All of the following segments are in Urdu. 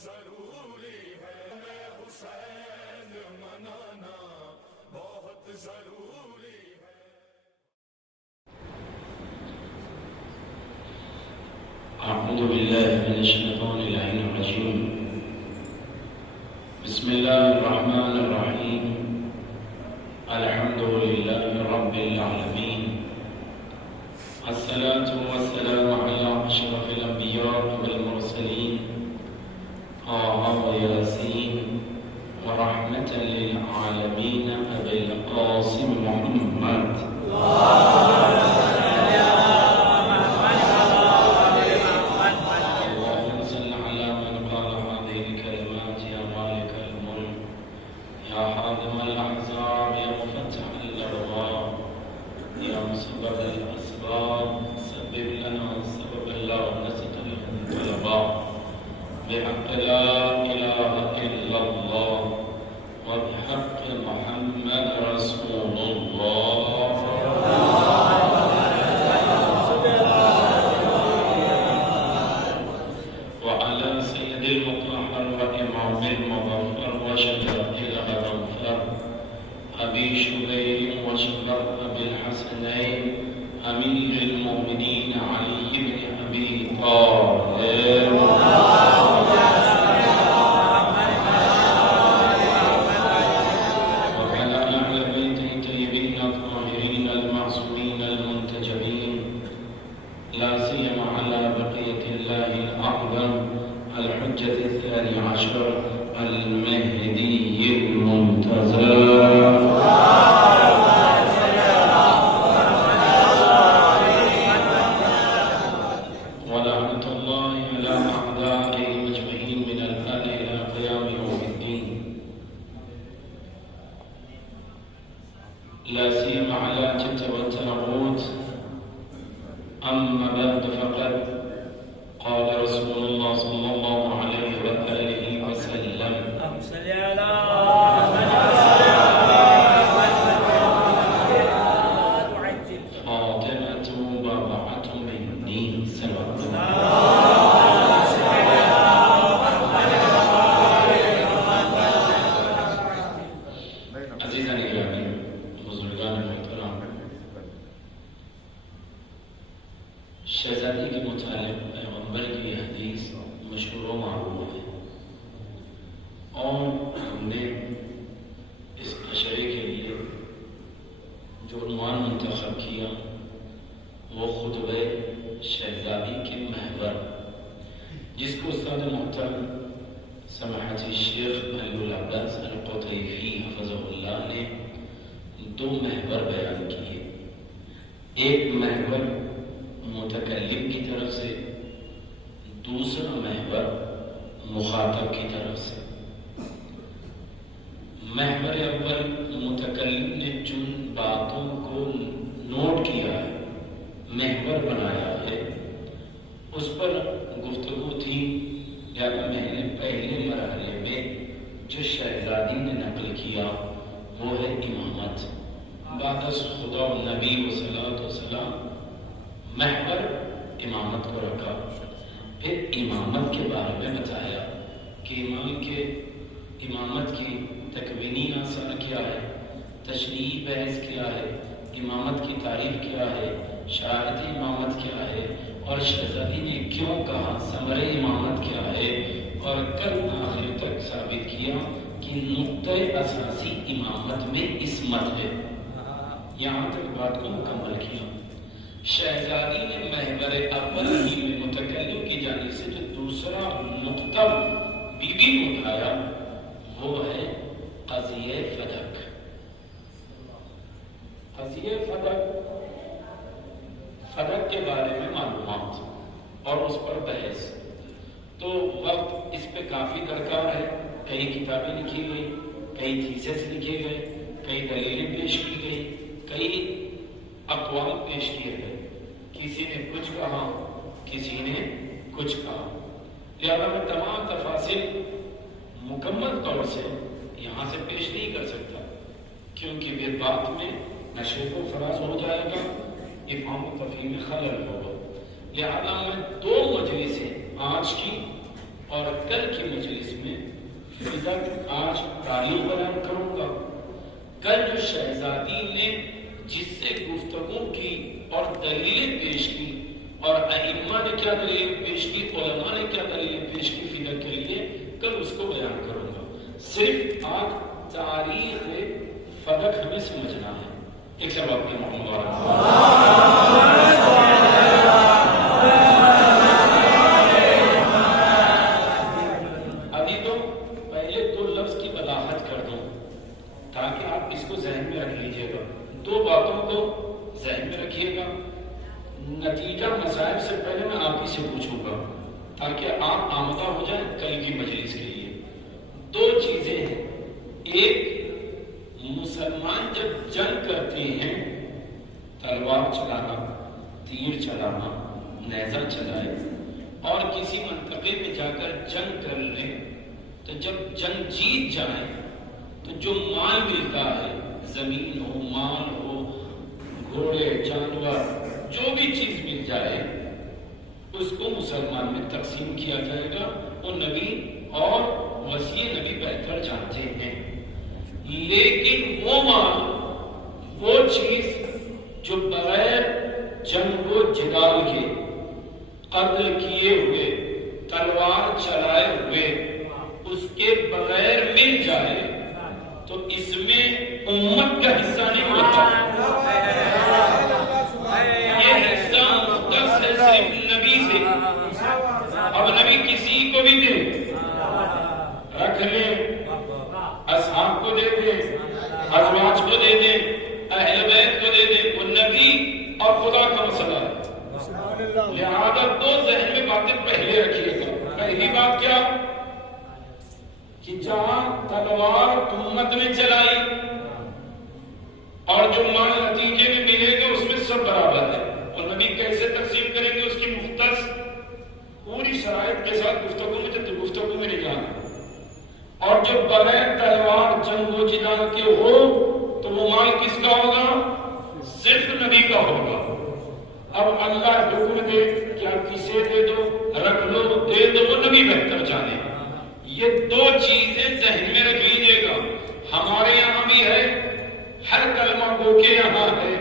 ضروری ہے، ہمیں حسین منانا بہت ضروری ہے۔ اعوذ باللہ من الشیطان اللعین الرجیم، بسم اللہ الرحمن الرحیم، الحمد للہ رب العالمین، الصلاة والسلام علی اشرف الانبیاء والمرسلین، طه ویاسین ورحمة للعالمین ابی القاسم محمد بحق لا إله إلا الله وبحق محمد رسول الله وعلى سيد المطهر وإمام المظفر وشجاع الغضنفر أبي شبير وشجر أبي الحسنين أمير المؤمنين علي بن أبي طالب الثاني عشر المهدي المنتظر ولعنة الله على أعدائه أجمعين من الآن إلى قيام يوم الدين، لا سيما على الجبت والتاغوت. أما بعد فقد قال رسول الله صلى الله عليه وآله وسلم فاطمة بضعة مني صلوات عزیزان گرامی، بزرگان محترم، شہزادی کے متعلق پیغمبر کی حدیث مشہور و معروف ہے، اور ہم نے اس اشرے کے لیے جو عنوان منتخب کیا وہ خطبہ شہزادی کے محور، جس کو استاد محترم سماحت الشیخ علی العباس القطیفی حفظہ اللہ نے دو محور بیان کیے، ایک محور متکلم کی طرف سے، دوسرا محور مخاطب کی طرف سے۔ محور اول متکلم نے جن باتوں کو نوٹ کیا ہے، محور بنایا ہے، اس پر گفتگو تھی، یا میں نے پہلے مرحلے میں جو شہزادی نے نقل کیا وہ ہے امامت، بعد از خدا و نبی و صلاۃ و سلام محور امامت کو رکھا، پھر امامت کے بارے میں بتایا کہ امامت کی تکوینی آثار کیا ہے، تشریعی بحث کیا ہے، امامت کی تعریف کیا ہے، شرائط امامت کیا ہے، اور شہزادی نے کیوں کہا، ثمرِ امامت کیا ہے، اور کل آخر تک ثابت کیا کہ نقطہ اساسی امامت میں عصمت ہے۔ یہاں تک بات کو مکمل کیا۔ شہزادی نے محور اول ہی میں متکلم کی جانب سے جو دوسرا نقطہ بی بی کو اٹھایا وہ ہے قضیہ فدق۔ قضیہ فدق کے بارے میں معلومات اور اس پر بحث، تو وقت اس پہ کافی درکار ہے، کئی کتابیں لکھی گئی، کئی تھیسس لکھے گئے، کئی دلیلیں پیش کی گئی، کئی اقوال پیش کیے گئے، کسی نے کچھ کہا، کسی نے کچھ کہا، لہذا میں تمام تفاصیل مکمل طور سے یہاں سے پیش نہیں کر سکتا، کیونکہ پھر بات میں نشے کو فراز ہو جائے گا، افہام و تفہیم میں خلل ہوگا، لہذا میں دو مجلسیں آج کی اور کل کی مجلس میں فدق آج تاریخ بیان کروں گا. کل جو شہزادی نے جس سے گفتگو کی اور دلیلیں پیش کی اور ائمہ نے کیا دلیلیں پیش کی، علماء نے کیا دلیلیں پیش کی فدق کے لیے، کل اس کو بیان کروں گا. صرف آج تاریخ فدق ہمیں سمجھنا ہے. ایک سب آپ کے ابھی تو پہلے دو لفظ کی وضاحت کر دوں تاکہ آپ اس کو ذہن میں رکھ لیجئے گا. دو باتوں کو ذہن میں رکھیے گا. نتیجہ مسائل سے پہلے میں آپ ہی سے پوچھوں گا تاکہ آپ آمادہ ہو جائیں کل کی مجلس کے لیے. دو چیزیں ہیں. ایک، مسلمان جب جنگ کرتے ہیں، تلوار چلانا، تیر چلانا، نیزہ چلائے اور کسی منطقے میں جا کر جنگ کر لیں، تو جب جنگ جیت جائیں تو جو مال ملتا ہے، زمین ہو، مال ہو، گھوڑے، جانور، جو بھی چیز مل جائے اس کو مسلمان میں تقسیم کیا جائے گا. وہ نبی اور وسیع نبی بہتر جانتے ہیں. لیکن وہ مال، وہ چیز جو بغیر جنگ و جدال کے، قتل کیے ہوئے، تلوار چلائے ہوئے، اس کے بغیر مل جائے تو اس میں امت کا حصہ نہیں ہوتا. یہ حصہ مختص ہے صرف نبی سے. اب نبی کسی کو بھی دے، رکھ لے، اصحاب کو دے دے، ازواج کو دے دے، اہل بیت کو دے دے، وہ نبی اور خدا کا مسئلہ ہے. لہذا دو ذہن میں باتیں پہلے رکھیے گا. پہلی بات کیا کہ جہاں تلوار امت نے چلائی اور جو مال نتیجے میں ملے گا اس میں سب برابر ہے. اور نبی کیسے تقسیم کریں گے اس کی مختص پوری شرائط کے ساتھ گفتگو میں نہیں جانا. اور جو بغیر تلوار جنگ و جدال کے ہو تو وہ مال کس کا ہوگا؟ صرف نبی کا ہوگا. اب اللہ حکم دے کہ آپ کسے دے دو، رکھ لو، دے دو، وہ نبی بہتر جانے. یہ دو چیزیں ذہن میں رکھ لیجئے گا. ہمارے یہاں بھی ہے، ہر کلمہ گو کے یہاں ہے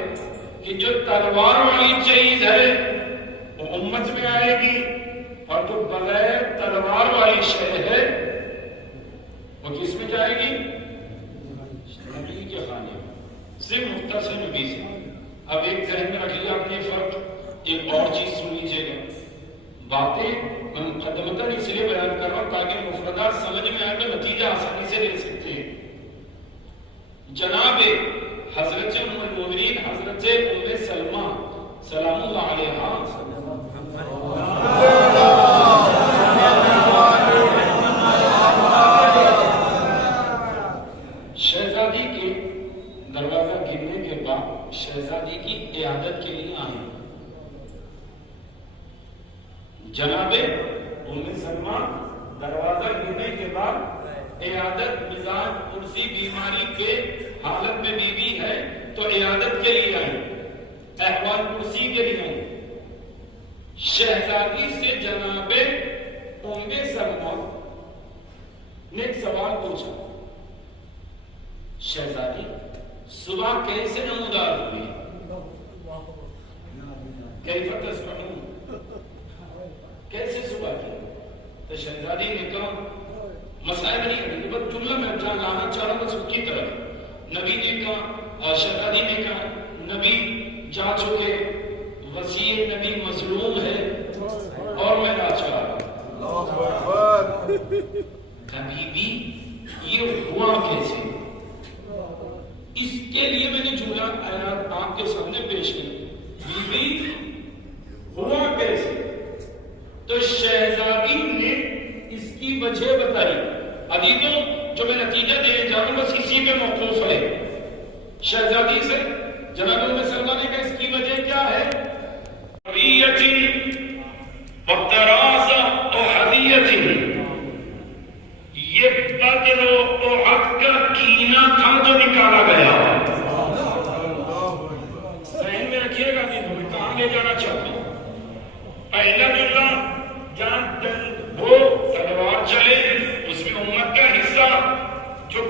کہ جو تلوار والی چیز ہے وہ امت میں آئے گی اور جو بغیر تلوار والی شے ہے وہ کس میں جائے گی؟ نبی کے خانے میں. صرف مختصر نبی سے. اب ایک ذہن میں رکھ لیا آپ نے فرق. ایک اور چیز سن لیجیے گا. باتیں میں مقدمتاً اس لیے بیان کر رہا ہوں تاکہ مفردات سمجھ میں آئے تو نتیجہ آسانی سے لے سکتے ہیں. جناب حضرت ام المومنین حضرت ام سلمہ سلام اللہ علیہا شہزادی کے دروازہ گرنے کے بعد شہزادی کی عیادت کے لیے آئے. جناب ام سلمہ دروازہ گرنے کے بعد عیادت، مزاج کرسی بیماری کے حالت میں بیوی ہے تو عیادت کے لیے آئی، احوال کرسی کے لیے آئی. شہزادی سے جناب ام سلمہ نے ایک سوال پوچھا. شہزادی صبح کیسے نمودار ہوئی؟ کیف تصبحون؟ کیسے صبح کی؟ تو شہزادی نے کہا مسائل نہیں ہے، بس جملہ میں جان لانا چاہ رہا ہوں بس اس کی طرف. نبی نے کہا اور شہزادی نے کہا نبی جا چکے، وسیع نبی مظلوم ہے اور میں لاچار. کبھی بھی یہ ہوا کیسے؟ اس کے لیے میں نے جملہ آیات آپ کے سامنے پیش کی. بیوی ہوا کیسے؟ تو شہزادی نے اس کی وجہ بتائی. ابھی تو جو میں نتیجہ دینے جا رہا ہوں بس اسی پہ موقوف ہے. شہزادی سے جناب ام سلمہ نے کہا اس کی وجہ کیا ہے؟ یہ بدر و احد کا کینہ تھا جو نکالا گیا. ذہن میں رکھیے گا کہ میں کہاں لے جانا چاہتا ہوں. پہلا جملہ جہاں وہ تلوار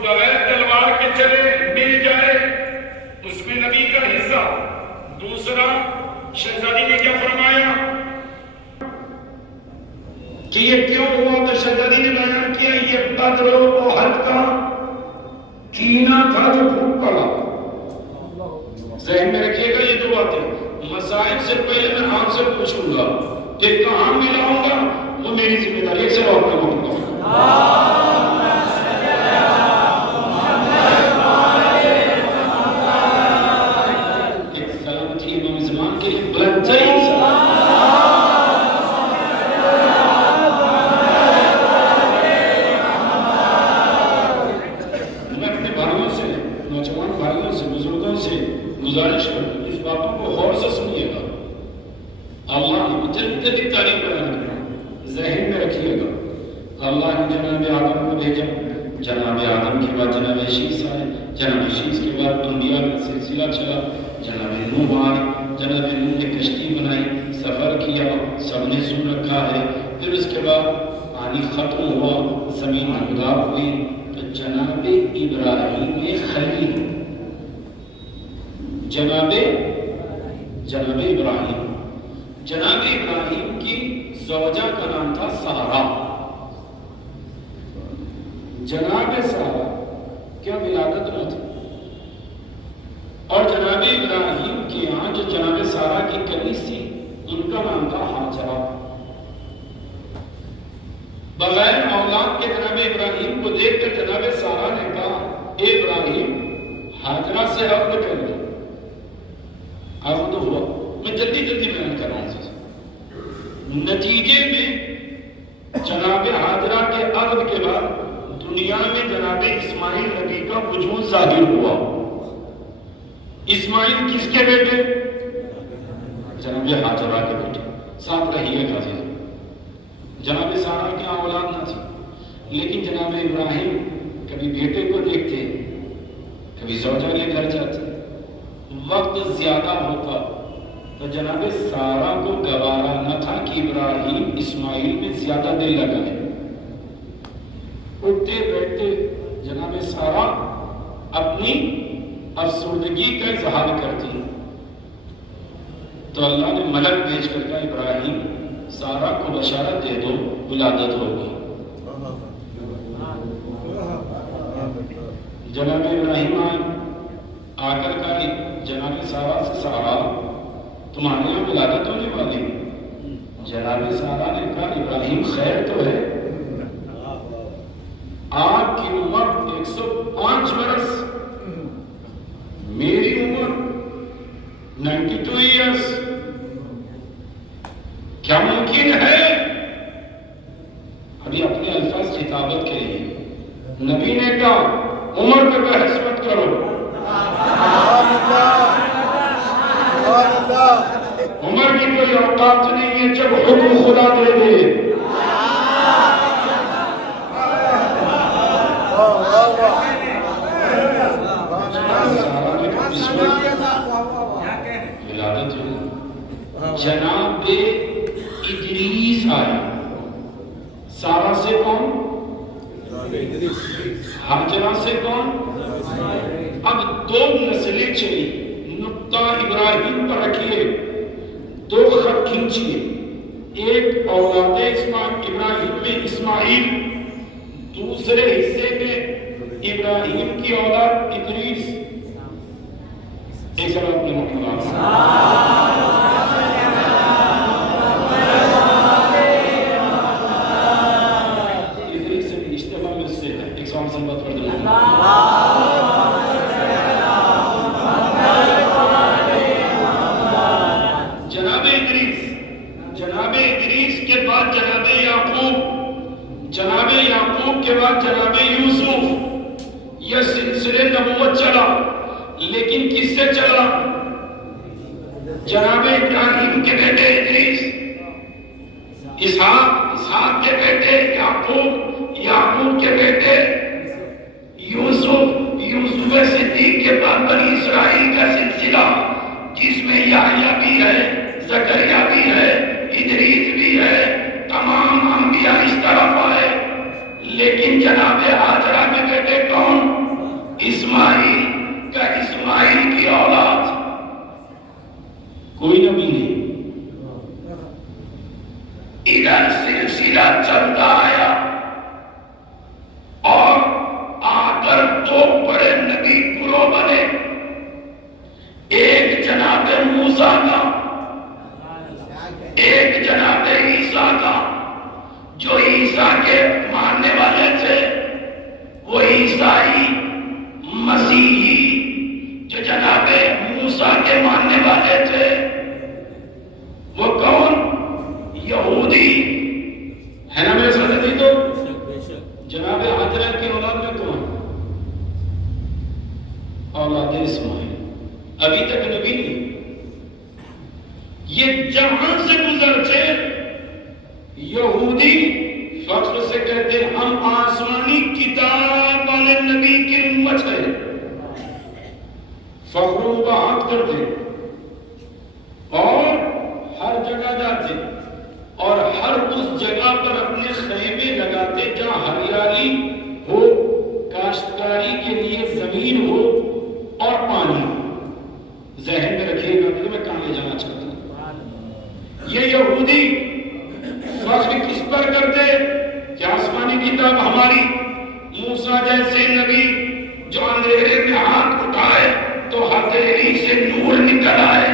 بغیر تلوار کے چلے مل جائے اس میں نبی کا حصہ. دوسرا شہزادی نے کیا فرمایا کہ یہ کیوں ہوا؟ تو شہزادی نے بیان کیا یہ بدر و احد کا کینہ تھا جو پھوٹ پڑا. ذہن میں رکھیے گا یہ دو باتیں. مسائل سے پہلے میں آپ سے پوچھوں گا کہ کہاں ملاؤں گا وہ میری ذمہ داری. ایک سے آپ کا محمد ایک سلامتی امام زمان کے لیے بلند ترین سلام. میں اپنے بھائیوں سے، نوجوان بھائیوں سے، بزرگوں سے گزارش کروں اس باتوں کو غور سے سنیے گا. اللہ نے جلدی جلدی تعریف بیان کرنا ذہن میں رکھیے گا. اللہ نے جناب آدم کو بھیجا، جناب آدم کے بعد جناب شیس آئے، جناب شیس کے بعد انبیاء کا سلسلہ چلا، جناب نوح آئے، جناب نوح نے کشتی بنائی، سفر کیا، سب نے سن رکھا ہے. پھر اس کے بعد پانی ختم ہوا، زمین نمودار ہوئی، تو جناب ابراہیم نے خلیل، جناب ابراہیم کی زوجہ کا نام تھا سارہ. جناب سارہ کیا ولادت نہ تھی، اور جناب ابراہیم کے یہاں جو جناب سارہ کی کنیز تھی ان کا نام تھا ہاجرہ. بغیر اولاد کے جناب ابراہیم کو دیکھ کر جناب سارہ نے کہا اے ابراہیم ہاجرہ سے عقد کر لو. عقد ہوا. میں جلدی بیان کر رہا ہوں. نتیجے میں جناب ہاجرہ کے عقد کے بعد دنیا میں جناب اسماعیل نبی کا وجود ظاہر ہوا. اسماعیل کس کے بیٹے؟ جناب ہاجرہ کے بیٹے. ساتھ رہیے گا. جناب سارہ کی اولاد نہ تھی، لیکن جناب ابراہیم کبھی بیٹے کو دیکھتے، کبھی زوجہ کے گھر جاتے. وقت زیادہ ہوتا تو جناب سارہ کو گوارا نہ تھا کہ ابراہیم اسماعیل میں زیادہ دل لگائے. اٹھتے بیٹھتے جناب سارہ اپنی افسردگی کا اظہار کرتی، تو اللہ نے ملک بھیج کر کہا ابراہیم سارہ کو بشارت دے دو ولادت ہوگی. جناب ابراہیم آ کر کہا جناب سارہ سے سارہ تمہارے یہاں ولادت ہونے والی. جناب سارہ نے کہا ابراہیم خیر تو ہے، آپ کی عمر 105 برس، میری عمر 92 ایئرس، کیا ممکن ہے؟ ابھی اپنے الفاظ خطابت کے لیے نبی نے کہا عمر پہ بحث مت کرو، عمر کی کوئی اوقات نہیں ہے جب حکم خدا دے دے. جناب ادریس آیا. سارہ سے کون؟ ہاجرہ سے کون؟ اب دو نسلیں چلی. نقطہ ابراہیم پر رکھیے، دو خط کھینچیے. ایک اولاد ابراہیم میں اسماعیل، دوسرے حصے میں ابراہیم کی اولاد ادریس. ایک سب اپنے مطلب جناب ادریس کے بعد جناب یعقوب، جناب یعقوب کے بعد جناب یوسف. یہ سلسلے نبوت چلا، لیکن کس سے چلا؟ جناب ابراہیم کے بیٹے ادریس، اسحاق کے بیٹے یعقوب، یعقوب کے بیٹے یوسف صدیق کے بعد بنی اسرائیل کا سلسلہ جس میں یحییٰ بھی ہے، زکریا بھی ہے، ادریس بھی ہے. تمام انبیاء اس طرف آئے، لیکن جناب ہاجرہ کے بیٹے کون؟ اسماعیل کا اسماعیل کی اولاد کوئی نبی نہیں. ادھر سلسلہ چلتا آیا اور آ کر دو بڑے نبی گروہ بنے. ایک جناب موسیٰ کا، ایک جناب عیسیٰ کا. جو عیسیٰ کے ماننے والے تھے وہ عیسائی مسیحی، جو جناب موسیٰ کے ماننے والے تھے وہ کون؟ یہودی ہے نا میرے ساتھ تھی. تو جناب حضرت کی اولاد میں کون؟ اولاد اسماعیل. ابھی تک نبی نہیں. یہ جہاں سے گزرتے یہودی فخر سے کہتے ہم آسمانی کتاب والے نبی کی امت ہے. فخر و مباحت کرتے اور ہر جگہ جاتے اور ہر اس جگہ پر اپنے خیمے لگاتے جہاں ہریالی ہو، کاشتکاری کے لیے زمین ہو اور پانی. ذہن میں رکھیے گا کہ میں کہاں لے جانا چاہتا ہوں. یہ یہودی فخر کس پر کرتے کہ آسمانی کتاب ہماری. موسیٰ جیسے نبی جو اندھیرے میں ہاتھ اٹھائے تو ہتھیلی سے نور نکل آئے.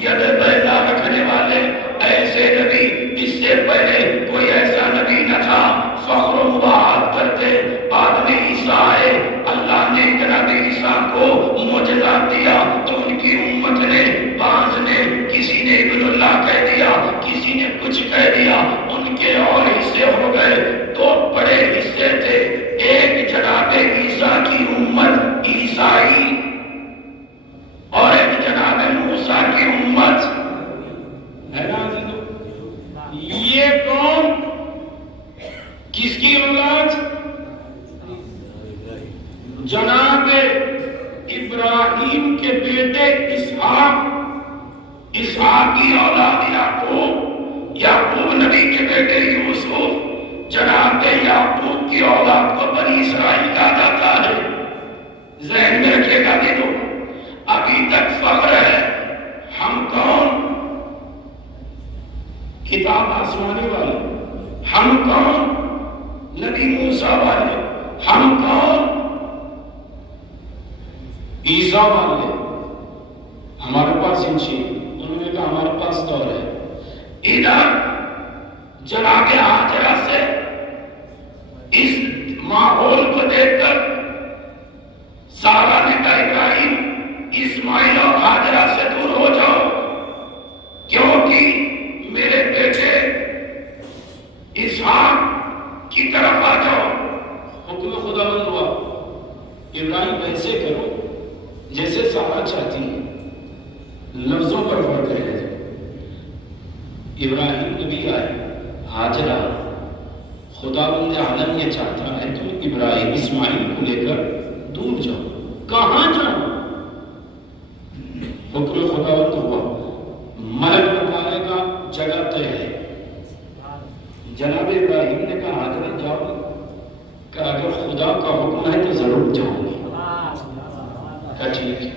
ید بیضا رکھنے والے ایسے نبی اس سے پہلے کوئی ایسا نبی نہ تھا. فخر و مباحت کرتے. بعد میں عیسیٰ آئے، اللہ نے جناب عیسیٰ کو معجزات دیا تو ان کی امت نے، بعض نے، کسی نے ابن اللہ کہہ دیا، کسی نے کچھ کہہ دیا. ان کے اور حصے ہو گئے. دو بڑے حصے تھے. ایک جناب عیسیٰ کی امت عیسائی اور ایک جناب موسیٰ کی امت. یہ کون؟ کس کی اولاد؟ جناب ابراہیم کے بیٹے اسحاق. اسحاق کی اولاد یعقوب. یعقوب نبی کے بیٹے یوسف. جناب یعقوب کی اولاد کو بنی اسرائیل کہا جاتا ہے. ذہن میں رکھیے گا. دیکھو ابھی تک فخر ہے. ہم کون؟ کتاب آسمانی والے. ہم کون؟ نبی موسیٰ والے. ہم کون؟ عیسیٰ والے. ہمارے پاس انچی. انہوں نے کہا ہمارے پاس دور ہے. ادھر جناب ہاجرہ سے اس ماحول کو دیکھ کر سارا نے کہا ابراہیم اسماعیل اور ہاجرہ سے دور ہو جاؤ کیونکہ میرے بیٹے اسحاق کی طرف آ جاؤ. حکم خداوند ہوا ابراہیم ایسے کرو جیسے سارا چاہتی ہے. لفظوں پر غور کریں. ابراہیم نبی آئے. ہاجرہ خداوند عالم یہ چاہتا ہے تم ابراہیم اسماعیل کو لے کر دور جاؤ. کہاں جاؤ؟ حکم خداوند ہوا. ملک بتائے گا جگہ طے ہے. جناب ابراہیم نے کہا حضرت جاؤ. کہ اگر خدا کا حکم ہے تو ضرور جاؤں گی. کہا ٹھیک ہے.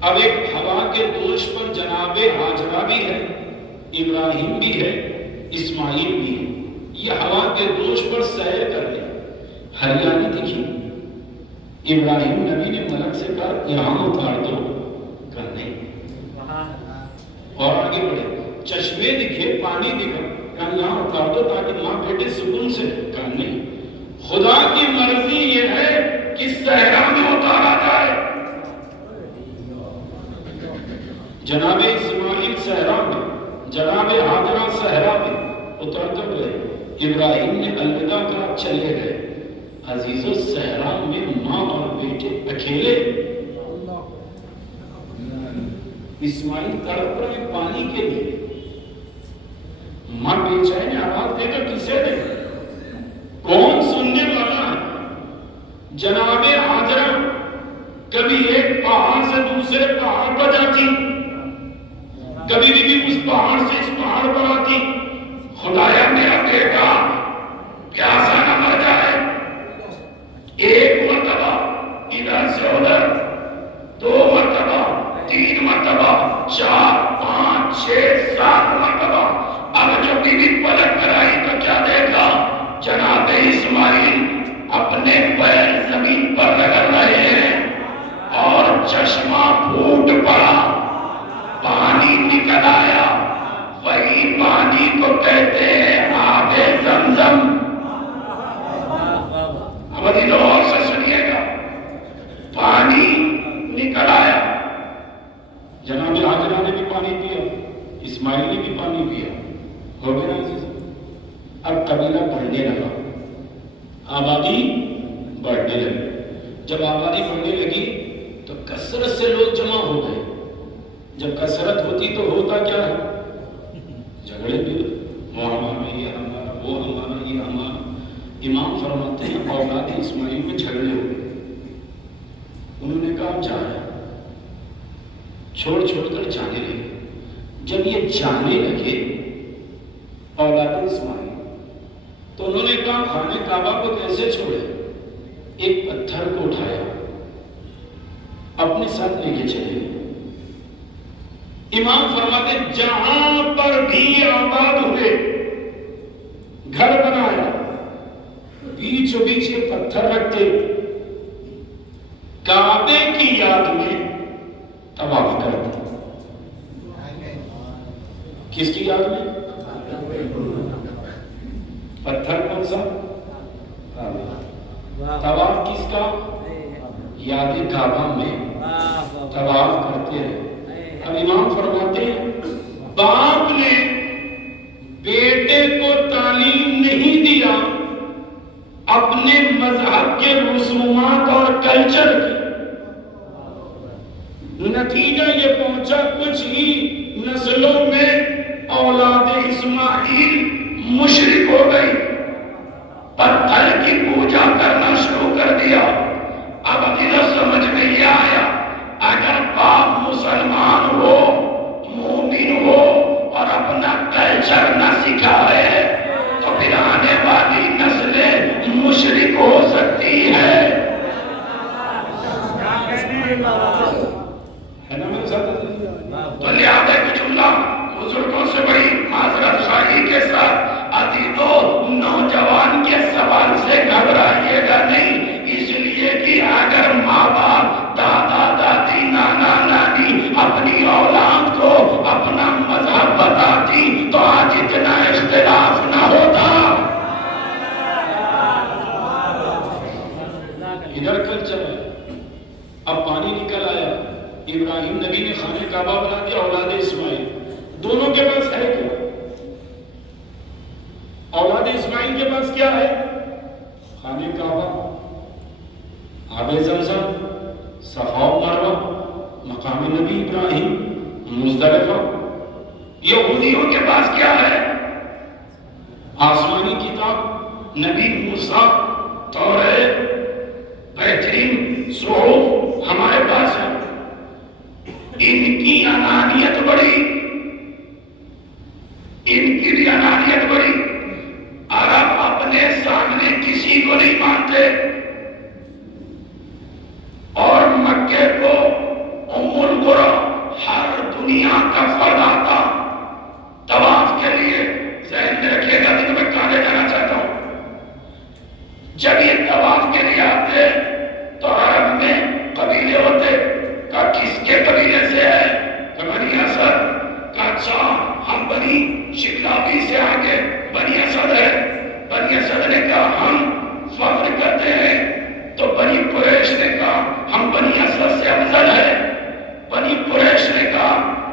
اب ایک ہوا کے دوش پر جناب ہاجرہ بھی ہے، ابراہیم بھی ہے، اسماعیل بھی ہے. یہ ہوا کے دوش پر سیر کر رہے. ہریالی دکھی. ابراہیم نبی نے ملک سے کہا یہاں اتار دو. کہا نہیں. اور آگے بڑھے. چشمے دکھے، پانی دکھا. کہا یہاں اتار دو تاکہ ماں بیٹے سکون سے. کہا نہیں. خدا کی مرضی یہ ہے کہ صحرا میں اتارا جائے. جناب اسماعیل صحرا میں، جناب ہاجرہ صحرا میں اتر کر گئے. ابراہیم نے الوداع کہا چلے گئے. عزیزو صحرا میں ماں اور بیٹے اکیلے. اسماعیل تڑپ رہے پانی کے لیے. ماں بے چین آواز دے کر کسے دے؟ کون سننے والا ہے؟ جناب ہاجرہ کبھی ایک پہاڑ سے دوسرے پہاڑ پر جاتی، کبھی بھی اس پہاڑ سے اس پہاڑ پر آتی. خدایا میرا بیٹا پیاسا نہ مر جائے. ایک مرتبہ نکل آیا، وہی پانی کو کہتے ہیں آب زمزم۔ اب ابھی تو اور سے سنیے گا، پانی نکل آیا، جناب حاجرہ نے بھی پانی پیا، اسماعیل نے بھی پانی پیا، ہو گیا نا۔ اب قبیلہ بڑھنے لگا، آبادی بڑھنے لگی۔ جب آبادی بڑھنے لگی تو کثرت سے لوگ جمع ہو گئے۔ جب کثرت ہوتی تو ہوتا کیا ہے؟ جھگڑے بھی، وہ ہمارا یہ ہمارا، وہ ہمارا یہ ہمارا۔ امام فرماتے ہیں اولاد اسماعیل میں جھگڑے ہو گئے۔ انہوں نے کہا جا رہے، چھوڑ کر جانے لگے۔ جب یہ جانے لگے اولاد اسماعیل تو انہوں نے کہا خانہ کعبہ کو کیسے چھوڑے؟ ایک پتھر کو اٹھایا، اپنے ساتھ لے کے چلے۔ امام فرماتے جہاں پر بھی آباد ہوئے، گھر بنایا، بیچ یہ پتھر رکھتے، کعبے کی یاد میں طواف کرتے۔ کس کی یاد میں؟ پتھر کون سا؟ طواف کس کا؟ یاد کعبہ میں طواف کرتے ہیں۔ اب امام فرماتے ہیں باپ نے بیٹے کو تعلیم نہیں دیا اپنے مذہب کے رسومات اور کلچر کی، نتیجہ یہ پہنچا کچھ ہی نسلوں میں اولاد اسماعیل مشرک ہو گئی، پتھر کی پوجا کرنا شروع کر دیا۔ اب ادھر سمجھ میں یہ آیا اگر باپ مسلمان ہو، مومن ہو اور اپنا کلچر نہ سکھائے تو پھر آنے والی نسلیں مشرک ہو سکتی ہے نا میرے ساتھ؟ تو لہذا ایک جملہ بزرگوں سے بڑی معذرت خواہی کے ساتھ تو نوجوان کے سوال سے گھبرائیے گا نہیں، اس لیے کہ اگر ماں باپ، دادا دادی، نانا نانی اپنی اولاد کو اپنا مذہب بتاتی تو آج اتنا اختلاف نہ ہوتا۔ ادھر کل چلا، اب پانی نکل آیا، ابراہیم نبی نے خانہ کعبہ بنا دیا، اولاد اسماعیل دونوں کے پاس ہے کیا؟ اولاد اسماعیل کے پاس کیا ہے؟ خانہ کعبہ، آب زمزم، صفا و مروہ، مقام نبی ابراہیم، مزدلفہ۔ یہودیوں کے پاس کیا ہے؟ آسمانی کتاب، نبی موسیٰ، توریت، بہترین صحف ہمارے پاس ہے۔ ان کی انانیت بڑی، ان کی بھی انانیت بڑی، عرب اپنے سامنے کسی کو نہیں مانتے اور مکے کو ام القری ہر دنیا کا فرد آتا طواف کے لیے۔ ذہن میں رکھیے گا، میں کہاں لے جانا چاہتا ہوں، جب یہ طواف کے لیے آتے تو عرب میں قبیلے ہوتے، کہا کس کے قبیلے سے ہے؟ کہ بنی اسد۔ کہا اچھا ہم بنی شکلابی سے آگے بنی اسد ہے۔ بنی اسد نے کہا ہم فخر کرتے ہیں، تو بنی قریش نے کہا ہم بنی اسد سے افضل ہے۔ بنی قریش نے کہا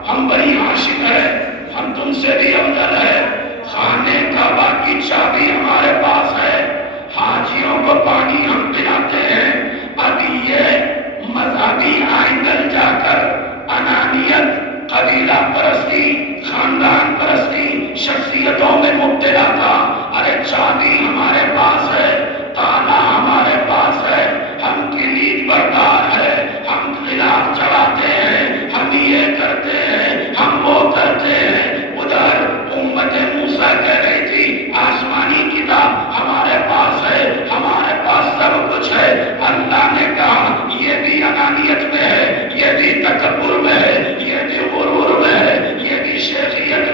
ہم بنی ہاشم ہے، ہم تم سے بھی افضل ہے۔ خانہ کعبہ کی چابی ہمارے پاس ہے، حاجیوں کو پانی ہم پلاتے ہیں۔ ابھی یہ مذہبی آئندل جا کر انانیت، قبیلہ پرستی، خاندان پرستی، شخصیتوں میں مبتلا تھا۔ ارے چابی ہمارے پاس ہے، تالا ہمارے پاس ہے، ہم کلید بردار ہے، ہم خلاف چڑھاتے ہیں، ہم یہ کرتے ہیں، ہم وہ کرتے ہیں۔ ادھر امت موسیٰ کہہ رہی تھی آسمانی کتاب ہمارے پاس ہے، ہمارے پاس سب کچھ ہے۔ اللہ نے کہا یہ بھی انانیت میں ہے، یہ بھی تکبر میں ہے، یہ بھی غرور میں ہے، یہ بھی شیخیت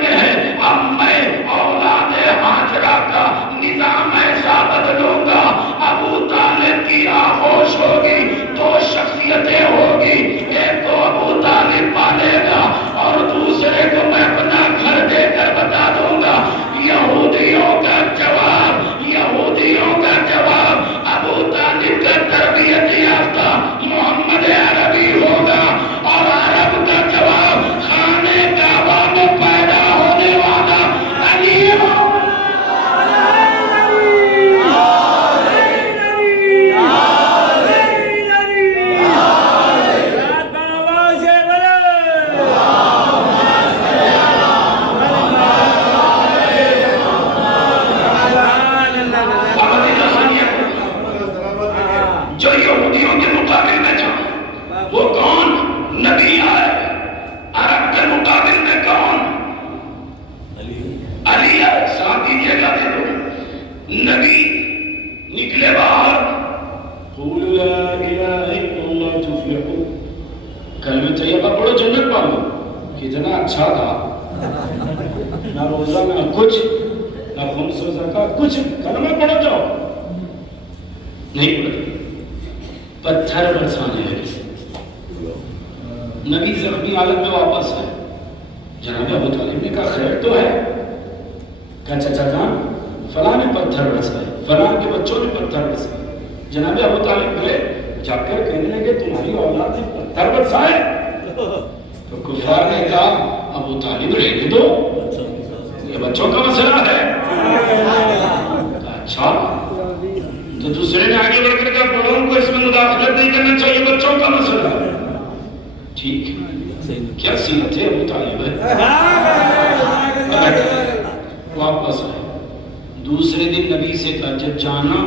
نبی نکلے باہر، قول لا الہ الا اللہ تفلحوا، کلمہ طیبہ پڑھو جنت پالو. کتنا اچھا تھا، نہ روزہ نہ کچھ، نہ خمس و زکات کچھ، کلمہ پڑھو جاؤ. نہیں پڑھتے، پتھر برسانے لگے. نبی زخمی حالت میں واپس آئے. جناب ابو طالب نے کہا خیر تو ہے؟ کہا چچا جان فلاں نے پتھر برسائے، فلاں کے بچوں نے پتھر برسائے. جناب ابو طالب گئے، جا کر کہنے لگے تمہاری اولاد نے پتھر برسائے؟ تو کفار نے کہا ابو طالب رہنے دو، یہ بچوں کا مسئلہ ہے. اچھا تو دوسرے نے آگے بڑھ کر کہا بڑوں کو اس میں مداخلت نہیں کرنا چاہیے، بچوں کا مسئلہ ہے. ٹھیک ہے، کیا سیرت ہے ابو طالب ہے. واپس آئے. دوسرے دن نبی سے کہا جب جانا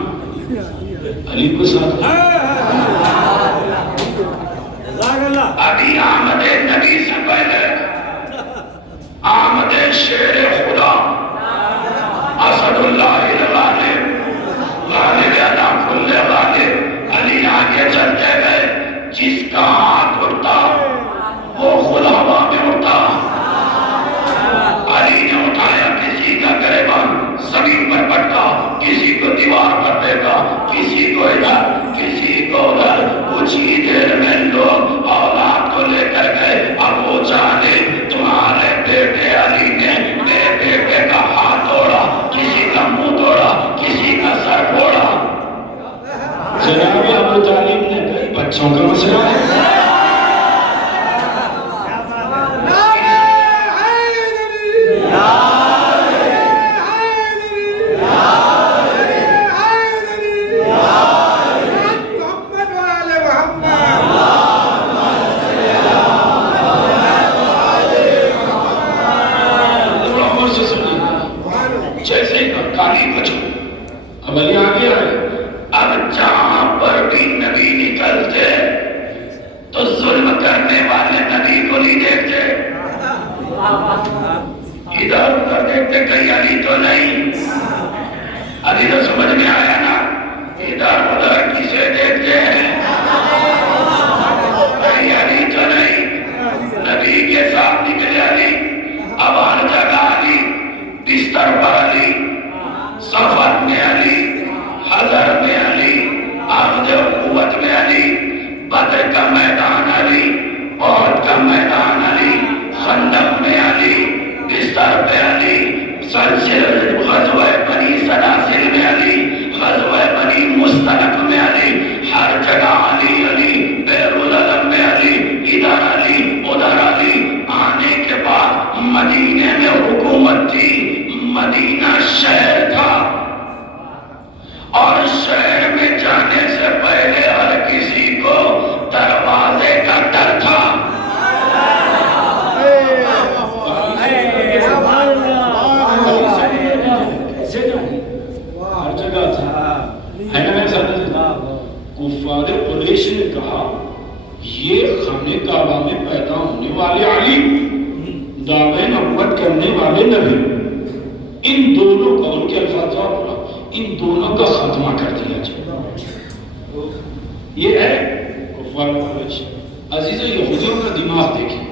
علی کو ساتھ ابھی آمد نبی سے پہلے آمد شیر خدا اسد اللہ الغالب غالب علی کل غالب. علی آگے چلتے گئے، جس کا ہاتھ اٹھتا وہ خود ہوا میں اٹھتا. علی نے اٹھایا کسی کا گریبان، زمین پر پٹکا، کسی کو دیوار پر پھینکا، کسی کو ادھر کسی کو ادھر. کچھ ہی دیر میں لوگ اولاد کو لے کر گئے. ابو جہل تمہارے بیٹے علی نے میرے بیٹے کا ہاتھ توڑا، کسی کا منہ توڑا، کسی کا سر پھوڑا. جناب ابو طالب نے کہا بچوں کا مسئلہ ہے. اب علی آگے آئے. اب جہاں پر بھی نبی نکلتے تو ظلم کرنے والے نبی کو نہیں دیکھتے، ادھر ادھر دیکھتے کہیں علی تو نہیں. علی تو سمجھ میں آیا نا، ادھر ادھر کسے دیکھتے ہیں، کہیں علی تو نہیں. نبی کے ساتھ نکلے علی. اب ہر جگہ علی، بستر پر علی، سفر میں علی، حضر میں علی، عہد قوت میں علی، بدر کا میدان علی، احد کا میدان علی، خندق میں علی، بستر پہ علی، سلسلہ غزوہ بنی سلاسل میں علی، غزوہ بنی مستلق میں علی. ہر جگہ علی علی، بیر العلم میں علی، ادھر علی ادھر علی. آنے کے بعد مدینے میں حکومت تھی. مدینہ شہر تھا اور شہر میں جانے سے پہلے ہر کسی کو دروازے کا ڈر تھا. ہر جگہ تھا. کفار قریش نے کہا یہ خانہ کعبہ میں پیدا ہونے والے علی، دعوے نبوت کرنے والے نبی، ان دونوں کا، ان کے الفاظ ان دونوں کا خاتمہ کر دیا جائے. یہ ہے کفار قریش. عزیزو یہودیوں کا دماغ دیکھیں،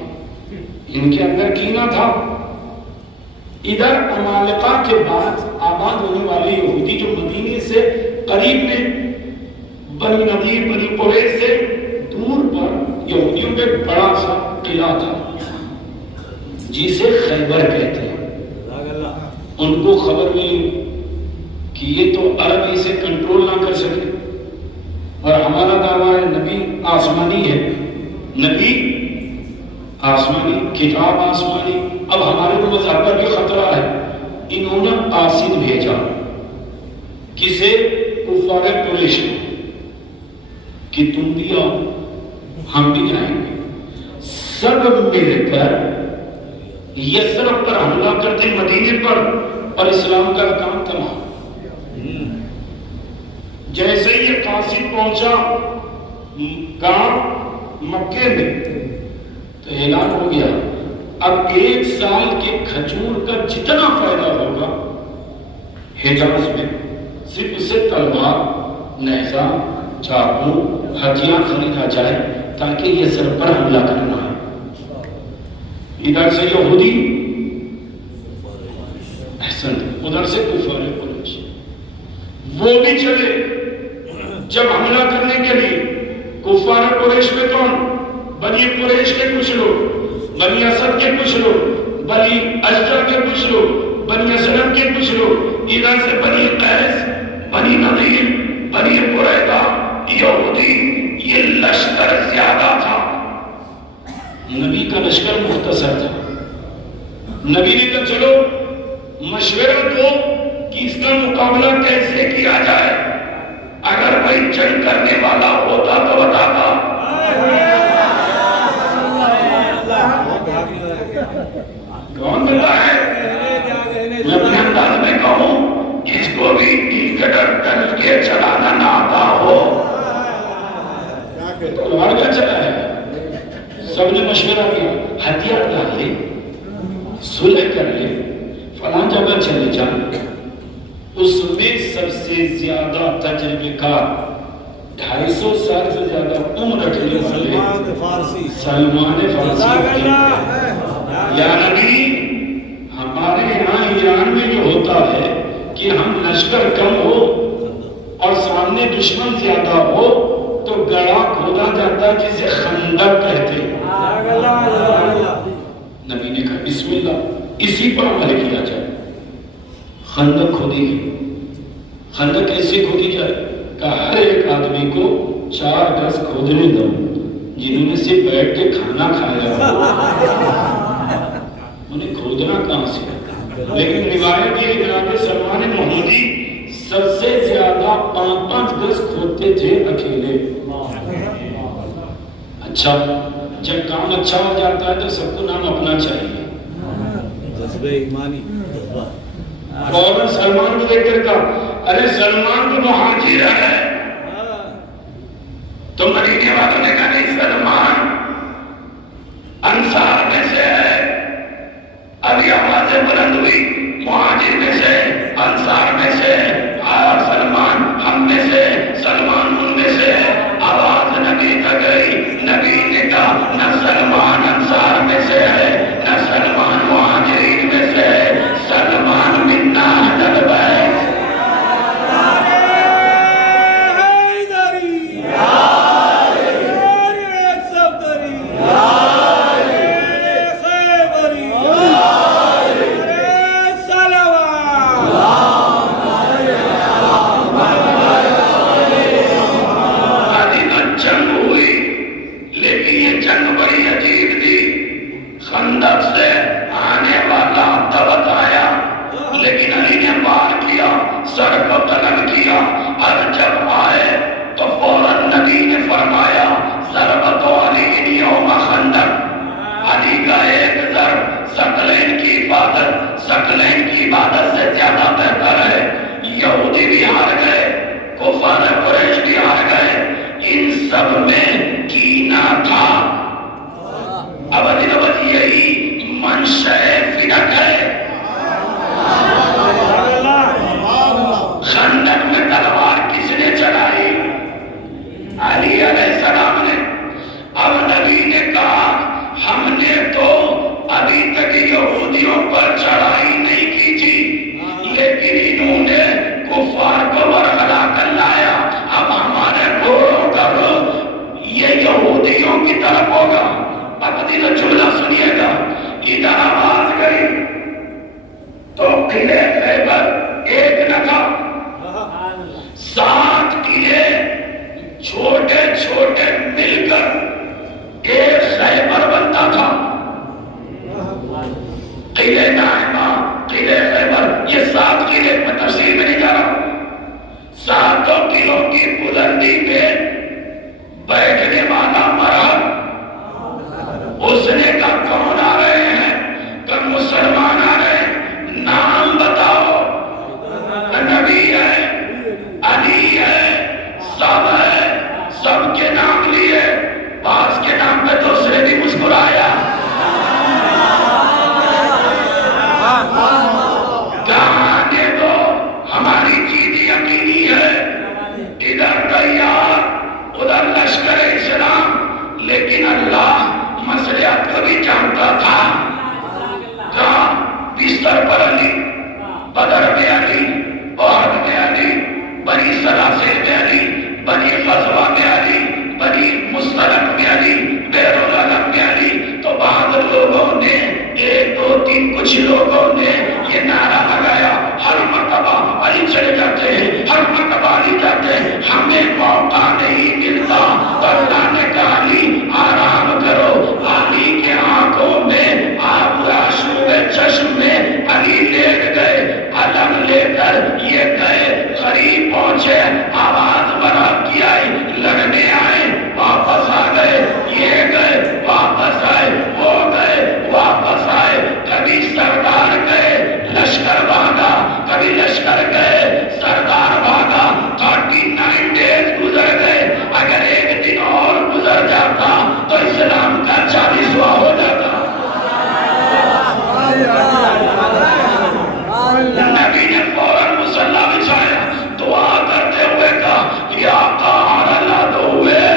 ان کے اندر کینہ تھا. ادھر عمالقہ کے بعد آباد ہونے والے یہودی جو مدینے سے قریب میں بنی نذیر بنی قریظ سے دور پر یہودیوں کے بڑا سا قلعہ تھا جسے خیبر کہتے ہیں. ان کو خبر ملی کہ یہ تو عرب اسے کنٹرول نہ کر سکے اور ہمارا دعویٰ ہے نبی آسمانی ہے، نبی آسمانی، کتاب آسمانی، اب ہمارے کو مذہب پر بھی خطرہ ہے. انہوں نے قاصد بھیجا. کسے؟ کفار قریش کہ تم بھی آؤ ہم بھی جائیں گے. سب مل کر یثرب پر حملہ کرتے، مدینے پر، اور اسلام کا کام تمام. جیسے یہ قاصد پہنچا گاؤں مکے میں تو اعلان ہو گیا اب 1 سال کے کھجور کا جتنا فائدہ ہوگا حجاز میں صرف اس سے تلوار، نیزہ، چاقو، ہتھیار خریدا جائے تاکہ یہ سر پر حملہ کرنا ہے۔ ادھر سے یہودی، احسن، ادھر سے کفار قریش، وہ بھی چلے جب حملہ کرنے کے لیے۔ کفار قریش میں کون؟ بنی قریش کے کچھ لوگ، بنی اسد کے کچھ لوگ، بنی اشجع کے کچھ لوگ، بنی اسلم کے کچھ لوگ، ادھر سے بنی قیس، بنی نذیر، بنی قریظہ، یہودی۔ یہ لشکر زیادہ تھا، نبی کا لشکر مختصر تھا۔ نبی نے کہا چلو مشورہ دو کہ اس کا مقابلہ کیسے کیا جائے، اگر کوئی جنگ کرنے والا ہوتا تو بتاتا۔ کون بتا ہے؟ میں اپنے انداز میں کہوں، جس کو بھی ٹکٹر ڈل کے چلانا نہ آتا ہو، تلوار کا چلا ہے۔ سب نے مشورہ کیا، ہتھیار ڈال لے، صلح کر لے، فلاں جگہ چلے جائیں۔ اس میں سب سے زیادہ تجربے کار، 250 سال سے زیادہ عمر رکھنے والے سلمان فارسی، یا نبی ہمارے یہاں ایران میں جو ہوتا ہے کہ ہم لشکر کم ہو اور سامنے دشمن زیادہ ہو تو گڑھا کھودا جاتا ہے جسے خندق کہتے ہیں۔ نبی نے کہا بسم اللہ، اسی پر عمل کیا جائے۔ خندق کھودی گئی۔ خندق کیسے کھودی جائے؟ کہ ہر ایک آدمی کو 4 گز کھودنے دو، جنہوں نے صرف بیٹھ کے کھانا کھایا انہیں کھودنا کہاں سے؟ لیکن روایت یہ جناب سلمان محمودی سب سے زیادہ 5-5 گز کھودتے تھے اکیلے۔ اچھا، جب کام اچھا ہو جاتا ہے تو سب کو نام اپنا چاہیے، جذبہ ایمانی۔ فوراً سلمان کو دیکھ کر کہا ارے سلمان تو مہاجر ہے۔ تو مدینے والوں نے کہا نہیں، سلمان انصار میں سے ہے۔ ابھی آوازیں بلند ہوئی، مہاجر میں سے، انصار میں سے، اور سلمان ہم میں سے، سلمان ان میں سے۔ آواز نبی تک گئی، نبی نے کہا نہ سلمان انصار میں سے ہے، نہ سلمان مہاجرین میں سے ہے، سلمان منا اہل بیت۔ خندق سے آنے والا دبت آیا، لیکن علی نے وار کیا، سر کو تلن کیا، اور جب آئے تو فوراً نبی نے فرمایا ضربت علی یوم خندق۔ علی کا ایک ضرب ثقلین کی عبادت سے زیادہ بہتر ہے۔ یہودی بھی ہار گئے، کفار قریش بھی ہار گئے، ان سب میں کینہ تھا۔ اب یہی منشأ فدق ہے۔ خندق میں تلوار کس نے چلائی؟ علی علیہ السلام نے۔ اب نبی نے کہا ہم نے تو ابھی تک یہودیوں پر چڑھائی نہیں کی تھی، لیکن انہوں نے کفار کو ورغلا کر لایا، اب ہمارے گھوڑوں کا رخ یہ یہودیوں کی طرف ہوگا۔ اب دل جملہ سنیے گا، ادھر آواز گئی تو قلعے خیبر ایک نہ تھا، 7 قلعے چھوٹے چھوٹے مل کر ایک خیبر بنتا تھا۔ قلعے نائمہ، قلعے خیبر، یہ 7 قلعے، میں تفصیل میں نہیں جا رہا ہوں۔ 7 قلعوں کی بلندی پہ بیٹھنے والا مرد، اس نے کہا کون آ رہے ہیں؟ کہ مسلمان آ رہے ہیں، نام بتاؤ۔ نبی ہے، علی ہے، سب کے نام لیے، بعض کے نام پہ دوسرے بھی مسکرایا۔ کہاں آنے دو، ہماری جیت یقینی بستر پر علی، بدر میں علی، احد میں علی، بنی سلاسل میں علی، بنی غزوہ میں علی، بنی مستلق میں علی، بیر العلم میں علی. تو بعض لوگوں نے 1 2 3 کچھ لوگوں نے یہ نعرہ لگایا ہر مرتبہ علی چلے جاتے ہیں، ہر مرتبہ علی جاتے ہیں، ہمیں موقع نہیں ملتا. تو اللہ نے کہا علی آرام کرو. علی کے آنکھوں میں آپ آشوب چشم میں علی لیٹ گئے، علم لے کر یہ گئے، قریب پہنچے، آواز براب کی آئی، لڑنے آئے، واپس آ گئے، یہ گئے واپس آئے، وہ گئے واپس آئے. کبھی سردار گئے لشکر بھاگا، کبھی لشکر گئے سردار بھاگا. 39 days گزر گئے. اگر 1 دن اور گزر جاتا تو اسلام کا 40واں ہو جاتا. نبی نے فوراً مصلی بچھایا، دعا کرتے ہوئے کہا یا قہر اللہ دوے.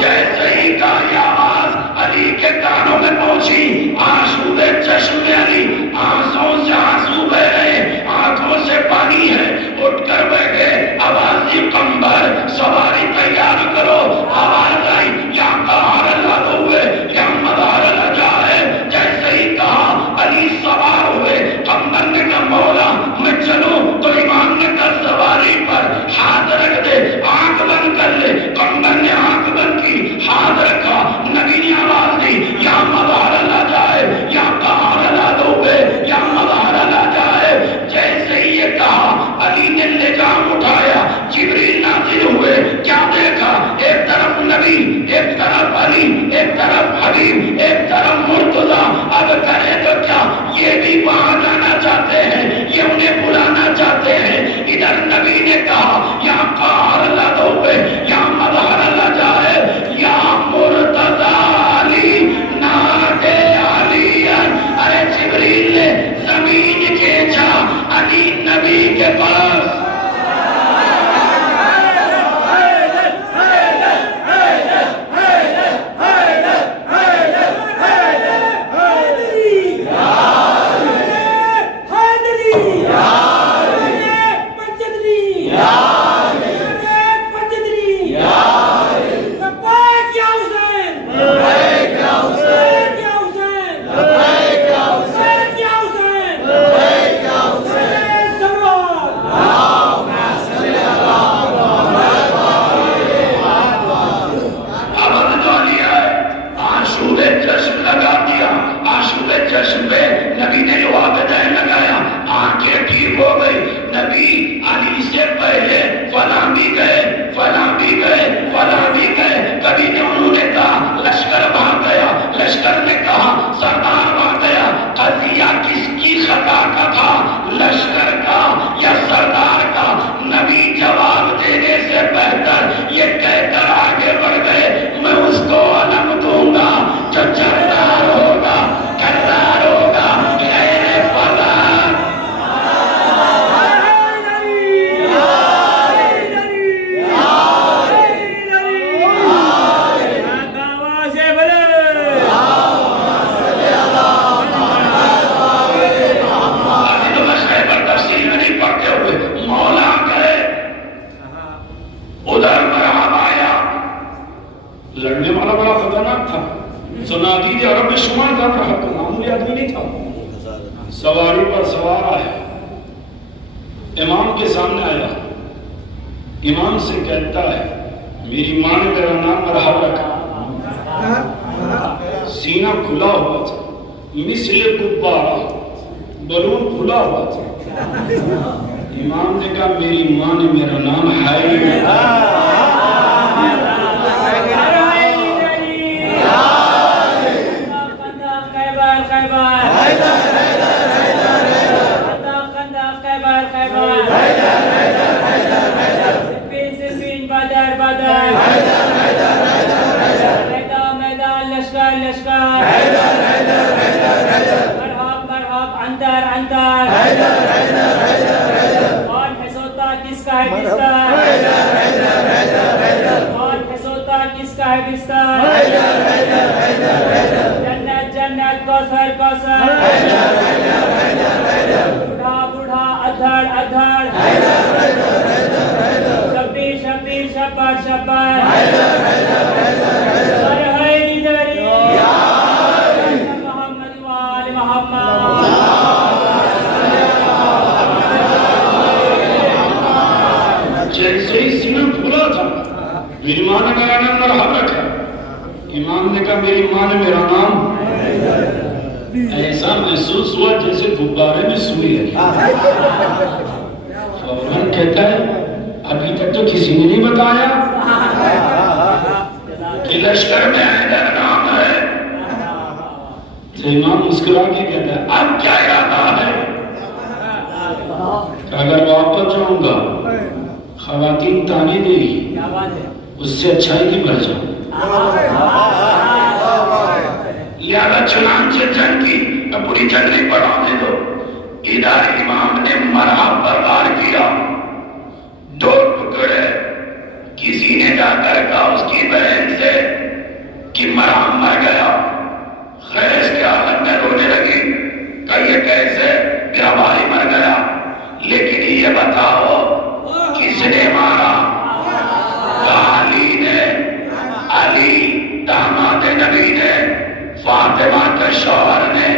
جیسے ہی کہا یہ آواز علی کے کانوں میں پہنچی، آنسو چشم میں علی، آنسوں سے آنسو بہ رہے، آنکھوں سے پانی ہے، اٹھ کر بیٹھے. آواز دی قمبر سواری تیار کرو. آواز آئی یا قہر اللہ دوے یا مدار اللہ جائے. جیسے ہی کہا علی سوار ہوئے. قمبر نے کہا مولا میں چلوں؟ تو امام نے کہا سواری پر ہاتھ رکھ دے، آنکھ بند کر لے. قمبر نے آنکھ بند کی، ہاتھ رکھا. نبی نے آواز دی یا مدار اللہ جائے یا قہر اللہ دوے یا مدار اللہ جائے. جیسے ہی یہ کہا علی نے لجام اٹھایا، جبریل نازل ہوئے. کیا دیکھا؟ ایک طرف نبی، ایک طرف علی، ایک طرف حبیب، ایک طرف مرتضی. اب کرے تو کیا؟ یہ بھی وہاں جانا چاہتے ہیں، یہ انہیں بلانا چاہتے ہیں. ادھر نبی نے کہا یا قہر اللہ دوے یا مدار اللہ جائے یا مرتضی علی نادے علی. ارے جبریل نے زمین کھینچا علی نبی کے پاس. سواری پر سوار آیا، امام کے سامنے آیا. امام سے کہتا ہے میری ماں نے میرا نام مرحب رکھا. سینہ کھلا ہوا تھا، مثل غبارہ، بلون کھلا ہوا تھا. امام نے کہا میری ماں نے میرا نام ہائی رکھا. جنت جنت کوثر کوثر بوڑھا بوڑھا ادھڑ ادھڑ شبیر شبیر شبر شبر ہر حیدری محمد وآل محمد جیسے ہی سینہ کھلا تھا میری ماں نے میرا نام مرحب رکھا. امام نے کہا میری ماں نے میرا نام ایسا محسوس ہوا جیسے غبارے میں سوئی ہے. فوراً کہتا ہے ابھی تک تو کسی نے نہیں بتایا کہ لشکر میں حیدر نام ہے. تو امام مسکرا کے کہتا ہے اب کیا ارادہ ہے؟ کہ اگر واپس جاؤں گا خواتین تانے دے گی اس سے اچھا ہی نہیں بڑھ جاؤں. لہذا چنانچہ جنگ کی پوری جنگ نہیں پڑھانے دو. ادھر امام نے مرحب پر وار کیا 2 ٹکڑے. کسی نے جا کر کہا اس کی بہن سے کہ مرحب مر گیا. خیش کے عالم میں رونے لگی کہ یہ کیسے میرا بھائی مر گیا. لیکن یہ بتاؤ کس نے مارا؟ علی نے. علی داماد نبی نے فاطمہ کے شوہر نے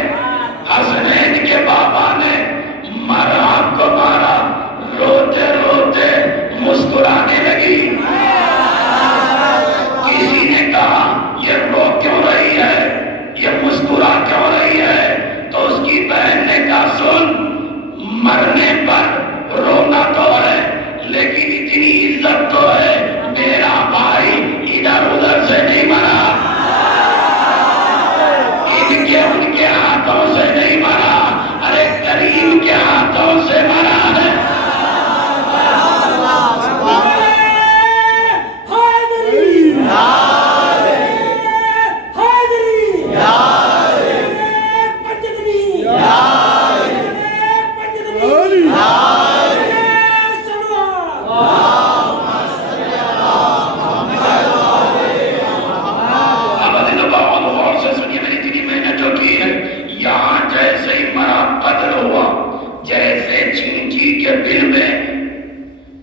حسنین کے بابا نے مرحب کو مارا. روتے روتے مسکرانے لگی. کسی نے کہا یہ رو کیوں رہی ہے, یہ مسکرا کیوں رہی ہے؟ تو اس کی بہن نے کہا سن, مرنے پر رونا تو ہے لیکن اتنی عزت تو ہے میرا بھائی ادھر ادھر سے نہیں مرا, ان کے ہاتھوں سے نہیں مرا, ارے کریم کے ہاتھوں سے مرا ہے.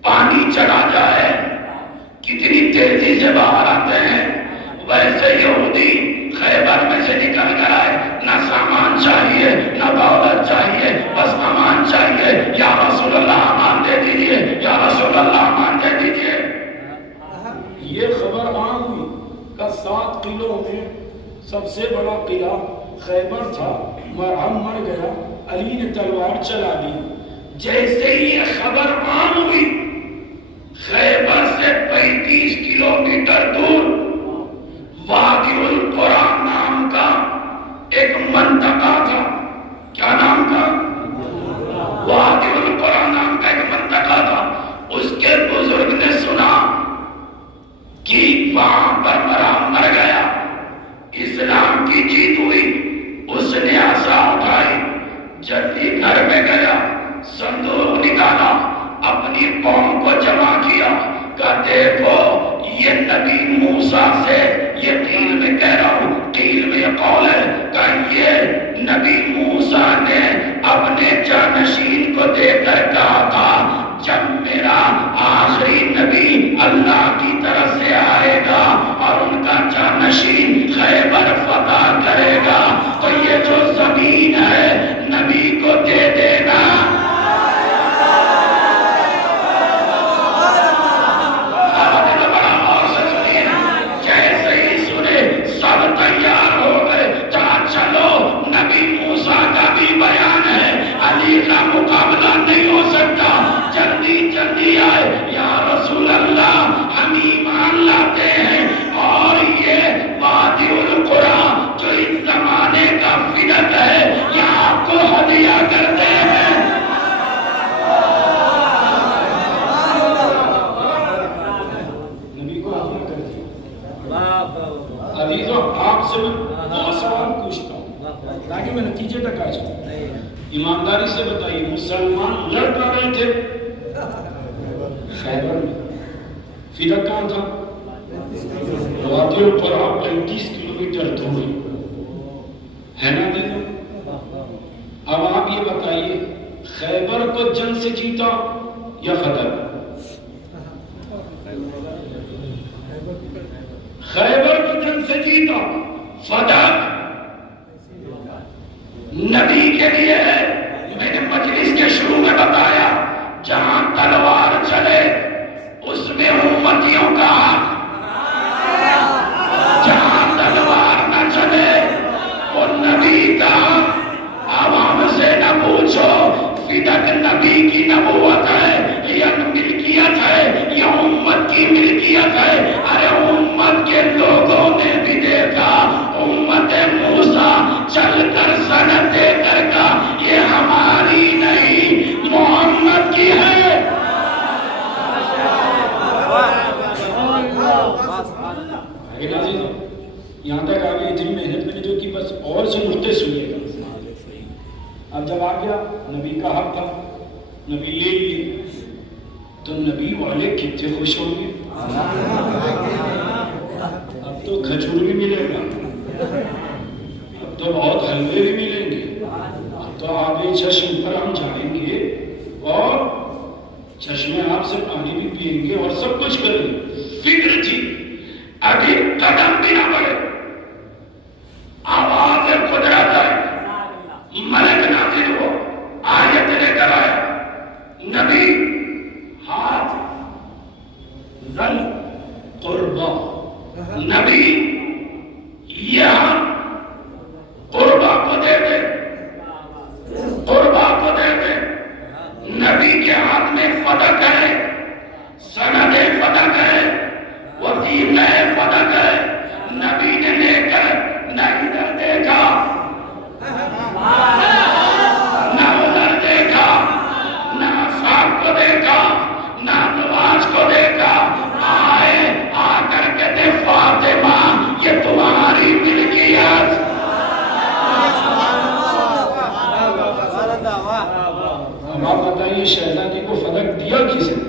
پانی چڑھا جائے کتنی تیزی سے باہر آتے ہیں, ویسے یہودی خیبر میں سے نکل کر آئے. نہ سامان چاہیے نہ دولت چاہیے, بس امان چاہیے. یا رسول اللہ امان دے دیجیے, یا رسول اللہ امان دے دیجیے. یہ خبر عام ہوئی کہ 7 قلعوں میں سب سے بڑا قلعہ خیبر تھا. مرحب مر گیا, علی نے تلوار چلا دی. جیسے ہی یہ خبر عام ہوئی خیبر سے 35 کلومیٹر دور وادی القرآن نام کا ایک منطقہ تھا. کیا نام تھا؟ وادی القرآن نام کا ایک منطقہ تھا. اس کے بزرگ نے سنا کہ وہاں پر مرحب مر گیا, اسلام کی جیت ہوئی. اس نے عصا اٹھائی, جلدی گھر میں گیا, صندوق نکالا, اپنی قوم کو جمع کیا کہ دیکھو یہ نبی موسیٰ سے یہ قیل میں کہہ رہا ہوں, قیل میں یہ قول ہے کہ یہ نبی موسیٰ نے اپنے جانشین کو دے کر کہا تھا جب میرا آخری نبی اللہ کی طرف سے آئے گا اور ان کا جانشین خیبر فتح کرے گا تو یہ جو زمین ہے نبی کو دے دینا. تیار ہو گئے, چلو نبی موسیٰ کا بھی بیان ہے, علی کا مقابلہ نہیں ہو سکتا. جلدی جلدی آئے, یا رسول اللہ ہم ایمان لاتے ہیں اور یہ وادی القرآن جو اس زمانے کا فدق ہے یہ آپ کو ہدیہ کرتے ہیں. نبی کو ہدیہ کر دیا. عزیزوں آپ سے میں بہت سوال پوچھتا ہوں تاکہ میں نتیجے تک آ جاؤں. ایمانداری سے بتائیے مسلمان لڑ کر رہے تھے خیبر میں, فدق کہاں تھا؟ وادی القرآن 35 کلومیٹر دور ہے نا. دیکھو یہ بتائیے خیبر کو جنگ سے جیتا یا فتح؟ خیبر کو جنگ سے جیتا، فتح نبی کے لیے ہے۔ میں نے مجلس کے شروع میں بتایا جہاں تلوار چلے اس میں امتیوں کا حق، جہاں تلوار نہ چلے وہ نبی کا حق۔ عوام سے نہ پوچھو فدق نبی کی نبوت ہے یا ملکیت ہے یا امت کی ملکیت ہے۔ ارے امت کے لوگوں نے بھی دیکھا، امت موسیٰ چل کر سند دے کر کا یہ ہماری نہیں محمد کی ہے۔ یہاں تک آگے اتنی محنت میں نے جو کی بس اور سے نقطے سنیے گا۔ اب جب آ گیا نبی کا حق تھا، نبی لے لیے، تو نبی والے کتنے خوش ہوں گے۔ اب تو کھجور بھی ملے گا، اب تو بہت حلوے بھی ملیں گے، اب تو آبِ چشم پر ہم جائیں گے اور چشمے آپ سے پانی بھی پئیں گے اور سب کچھ کریں گے۔ فکر تھی ابھی قدم بھی نہ بڑھے، آواز قدرت ہے، ملک نازل ہو، آیت لے کر آیا، نبی ہاتھ ذل قربا، نبی یہاں قربا کو دے دے، قربا کو دے دے۔ نبی کے ہاتھ میں فدق ہے، سند فدق ہے، وسیلہ فدق ہے۔ نبی نے لے کر نہ ادھر دیکھا نہ ادھر دیکھا، نہ صاحب کو دیکھا نہ نواز کو دیکھا، آئے آ کر کے دے فاطمہ یہ تمہاری ملکیت۔ اب آپ بتائیے شہزادی کو فدق دیا کس نے؟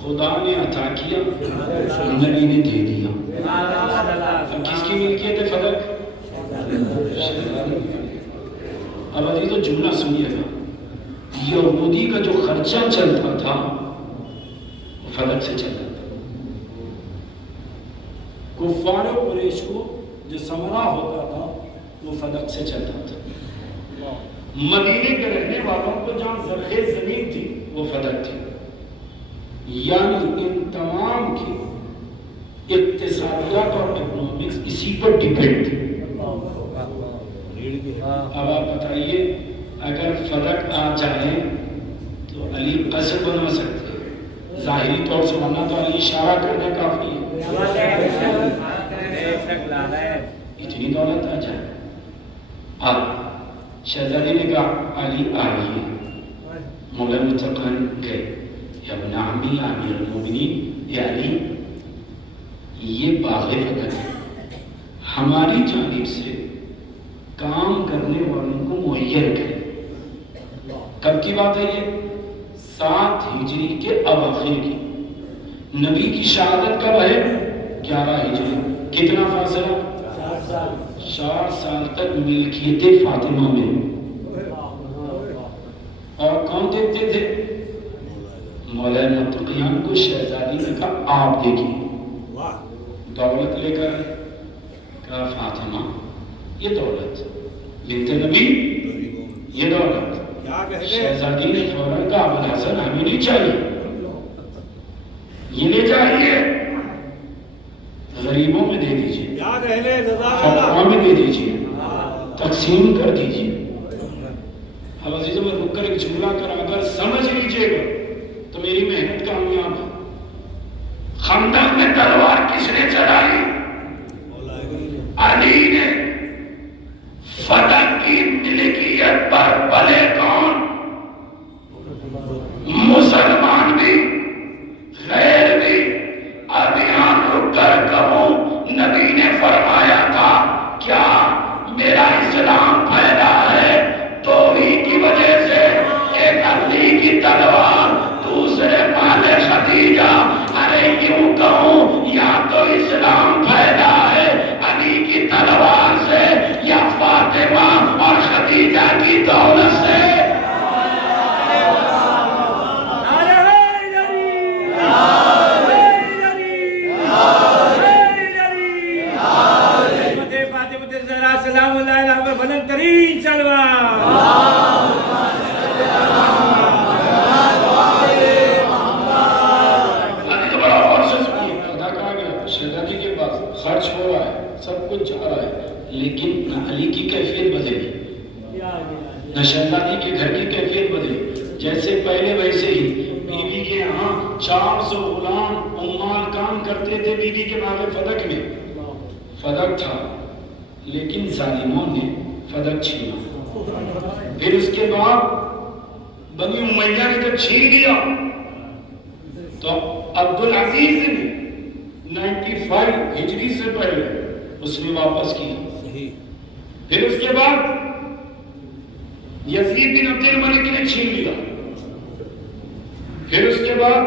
خدا نے عطا کیا، نبی نے دے دیا۔ اب کس کی ملکیت ہے فدق؟ اب عزیز تو جملہ سنیے گا، یہودی کا جو خرچہ چلتا تھا وہ فدق سے چلتا تھا۔ کفار قریش کو جو ثمرہ ہوتا تھا وہ فدق سے چلتا تھا۔ مدینے کے رہنے والوں کو جہاں زرخیز زمین تھی وہ فدق تھی۔ یعنی ان تمام کی اقتصادیات اور اکنامکس اسی پر ڈیپینڈ تھی۔ اب آپ بتائیے اگر فدق آ جائے تو علی قصد بنا سکتے ہیں ظاہری طور سے، ورنہ تو علی اشارہ کرنے کافی ہے۔ اتنی دولت آ جائے، اب شہزادی نے کہا علی آئیے، مولا متقن گئے، یا ابن عمی امیر المومنین، یا علی یہ باغ فدق ہے، ہماری جانب سے کام کرنے والوں کو مہیا کریں۔ کب کی بات ہے یہ؟ 7 ہجری کے اواخر کی۔ نبی کی شہادت کب ہے؟ 11 ہجری۔ کتنا فاصلہ؟ 4 سال تک ملکیت فاطمہ میں۔ اور کون دیکھتے تھے؟ مولا متقیان کو شہزادی نے کہا آپ دیکھیے، دولت لے کر کہا فاطمہ یہ دولت، بنت نبی یہ دولت۔ شہزادی نے فوراً کہا ابوالحسن ہمیں نہیں چاہیے، یہ لے جائیے، غریبوں میں دے دیجیے، فقراء میں دے دیجیے، تقسیم کر دیجیے۔ اب عزیزوں میں رک کر ایک جملہ کر اگر سمجھ لیجیے گا تو میری محنت کامیاب ہے۔ خندق میں تلوار کس نے چلائی؟ علی نے۔ فتح کی ملکیت پر پلے کون؟ مسلمان بھی غیر بھی۔ اب یہاں رک کر کہوں نبی نے فرمایا تھا کیا میرا اسلام پھیلا ہے تو ہی کی وجہ سے ایک علی کی تلوار دوسرے مال خدیجہ۔ ارے یوں کہوں یا تو اسلام پھیلا ہے علی کی تلوار سے یا فاطمہ اور خدیجہ دولت سے سلام اللہ علیہ پر بلند ترین سلوات بڑا اور سے سنیے ادا کہا گیا شہزادی کے پاس خرچ ہو رہا ہے سب کچھ جا رہا ہے لیکن نہ علی کی کیفیت بدلی نہ شہزادی کے گھر کی کیفیت بدلی جیسے پہلے ویسے ہی بیوی کے ہاں 400 غلام عمال کام کرتے تھے بیوی کے نام فدق میں فدق تھا لیکن ظالموں نے فدق چھینا پھر اس کے بعد بنی امیہ نے جب چھین لیا تو عبدالعزیز نے 95 ہجری سے پہلے اس نے واپس کیا پھر اس کے بعد یزید بن عبد الملک نے چھین لیا پھر اس کے بعد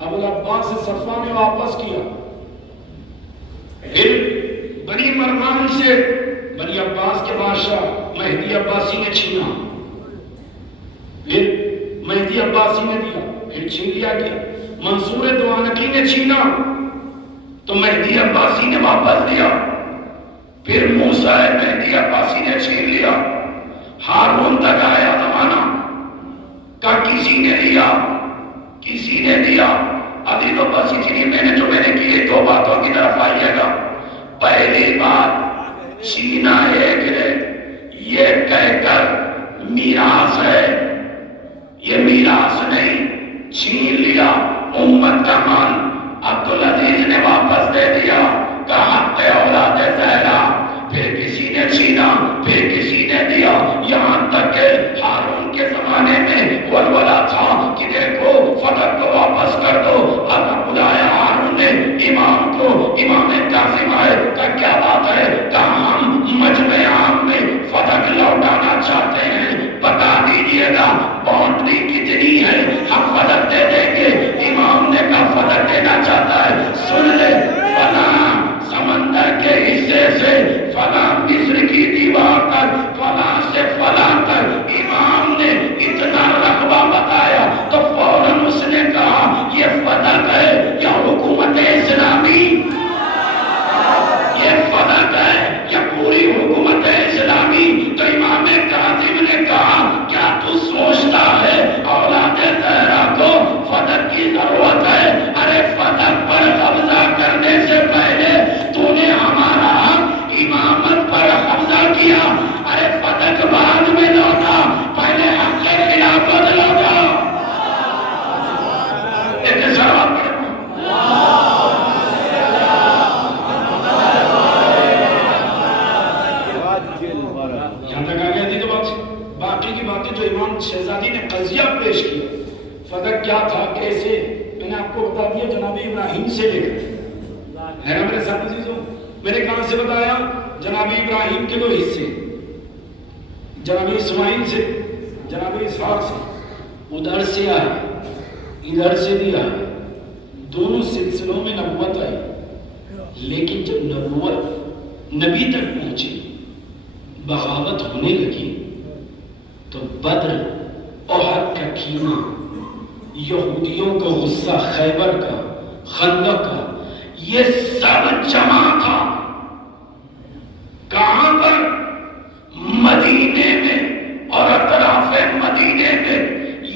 ابو العباس صفوان نے واپس کیا پھر بنی مروان سے بنی عباس کے بادشاہ مہدی عباسی نے چھینا پھر مہدی عباسی نے دیا پھر چھین لیا گیا منصور دوانقی نے چھینا تو مہدی عباسی نے واپس دیا پھر موسیٰ مہدی عباسی نے چھین لیا ہارون تک آیا زمانہ کا کسی نے دیا ابھی تو بس اتنی میں نے کی 2 باتوں کی طرف آئیے گا پہلی بات چھینا ایک ہے یہ کہہ کر میراث ہے یہ میراث نہیں چھین لیا امت کا مال عبدالعزیز نے واپس دے دیا کہا حق اولاد زہرا پھر کسی نے چھینا پھر کسی نے دیا یہاں تک کہ ہارون کے زمانے میں ولولہ تھا کہ دیکھو فدق کو واپس کر دو اللہ بلایا ہارون نے امام کو امام کاظم آئے کہ کیا بات ہے کہا ہم مجمع عام میں فدق لوٹانا چاہتے ہیں بتا دیجئے گا باؤنڈری کتنی ہے ہم فدق دے دیں گے امام نے کہا فدق دینا چاہتا ہے سن لے فلاں سمندر کے حصے سے فلاں مصر کی دیوار تک فلاں سے فلاں تک امام نے اتنا رقبہ بتایا تو فوراً اس نے کہا یہ فدق ہے یا حکومت اسلامی یہ فدق ہے یا پوری حکومت اسلامی تو امام کاظم نے کہا کیا تو سوچتا ہے اولاد زہرا کو فدق کی ضرورت ہے ارے فدق پر قبضہ کرنے سے پہلے تو نے ہمارا امامت پر قبضہ کیا ارے فدق بعد میں لوٹا پہلے حق خلافت لوٹا ایک سوال یہاں تک آ گیا تھی تو باقی کی باتیں جو امام شہزادی نے قضیہ پیش کیا فدق کیا تھا کیسے میں نے آپ کو بتا دیا جناب ابراہیم سے لے کر ہے نا میرے ساتھ عزیزوں میں نے کہاں سے بتایا جناب ابراہیم کے 2 حصے جناب اسماعیل سے جناب اسحاق سے ادھر سے آئے ادھر سے بھی آئے دونوں سلسلوں میں نبوت آئی لیکن جب نبوت نبی تک پہنچی بغاوت ہونے لگی تو بدر احد کا کینہ یہودیوں کا غصہ خیبر کا خندق کا یہ سب جمع تھا کہاں پر مدینے میں اور اطراف مدینے میں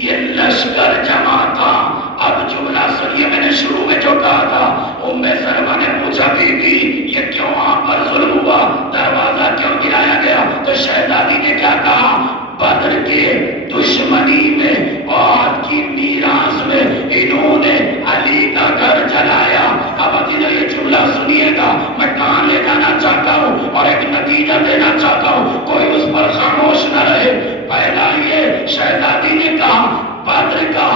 یہ لشکر جمع تھا اب جملہ سنیے میں نے شروع میں جو کہا تھا ام سلمہ نے پوچھا بی بی یہ کیوں آپ پر ظلم ہوا دروازہ کیوں گرایا گیا تو شہزادی نے کیا کہا بدر کے دشمنی میں اور کی میراث میں انہوں نے علی کا گھر جلایا اب ادھر یہ جملہ سنیے گا میں کہاں لے جانا چاہتا ہوں اور ایک نتیجہ دینا چاہتا ہوں کوئی اس پر خاموش نہ رہے پہلا یہ شہزادی نے کہا بدر کا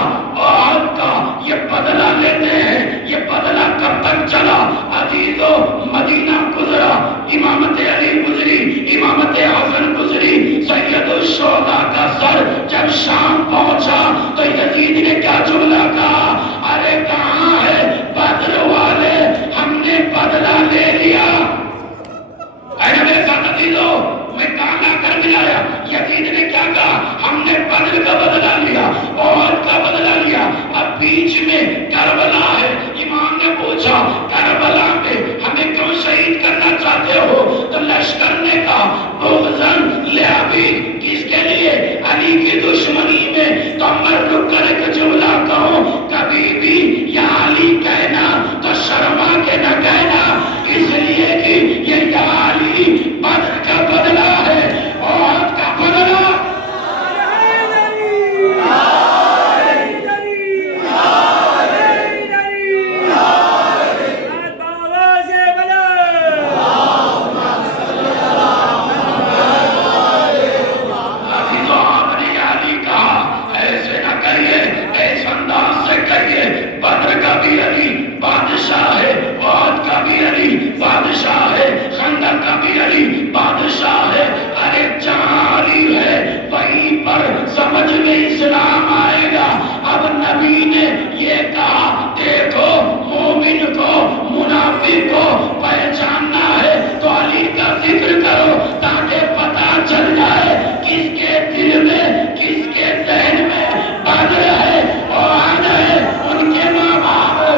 اور کا یہ بدلہ لیتے ہیں یہ بدلہ کب تک چلا عزیزو مدینہ گزرا امامت علی گزری امامت حسن گزری سید الشہداء کا سر جب شام پہنچا تو یزید نے کیا جملہ کہا ارے کہاں ہے بدر والے ہم نے بدلہ لے لیا اے میرے ساتھ عزیزو میں کہاں لا کر ملایا یزید نے کیا کہا لگا ہم نے بدر کا بدلہ لیا، احد کا بدلہ لیا، اب بیچ میں کربلا ہے۔ امام نے پوچھا کربلا میں ہمیں کیوں شہید کرنا چاہتے ہو؟ تو لشکر نے کہا بغضاً لعبی، کس کے لیے؟ علی کی دشمنی میں۔ تو عمر رک کر ایک جملہ کہو، کبھی بھی یا علی کہنا تو شرما کے نہ کہنا، اس لیے کہ یہ یا علی بدر کا بدلہ ہے، احد کا بدلہ۔ بدر کا بھی علی بادشاہ ہے، احد کا بھی علی بادشاہ ہے، خندق کا بھی علی بادشاہ ہے۔ ارے جہاں علی ہے وہیں پر سمجھ میں اسلام آئے گا۔ اب نبی نے یہ کہا دیکھو مومن کو منافق کو پہچاننا ہے تو علی کا ذکر کرو تاکہ پتہ چل جائے کس کے دل میں کس کے ذہن میں بدر ہے، احد ہے، ان کے ماں باپ ہے۔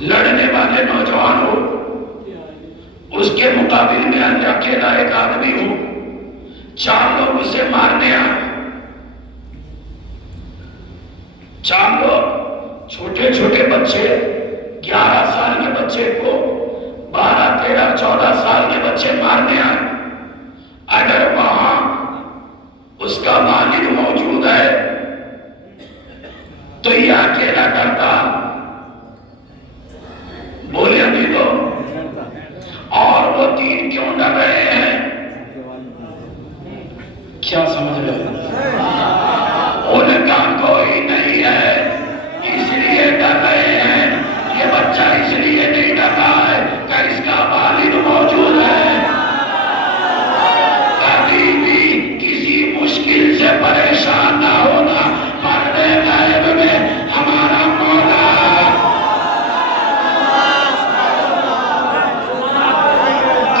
لڑنے والے نوجوان ہو، اس کے مقابل میں اللہ اکیلا ایک آدمی ہو، 4 لوگ اسے مارنے آئے، 4 لوگ چھوٹے چھوٹے بچے، 11 سال کے بچے کو 12 13 14 سال کے بچے مارنے آئے۔ اگر وہاں اس کا والد موجود ہے تو یہ اکیلا ڈرتا، بولے ابھی تو، اور وہ 3 کیوں ڈر رہے ہیں؟ کیا سمجھ رہے ہیں؟ ان کا کوئی نہیں ہے اس لیے ڈر رہے ہیں۔ یہ بچہ اس لیے نہیں ڈر رہا ہے کہ اس کا والد موجود ہے۔ کبھی بھی کسی مشکل سے پریشان نہ ہونا، مرنے غیب میں ہمارا مولا ہے۔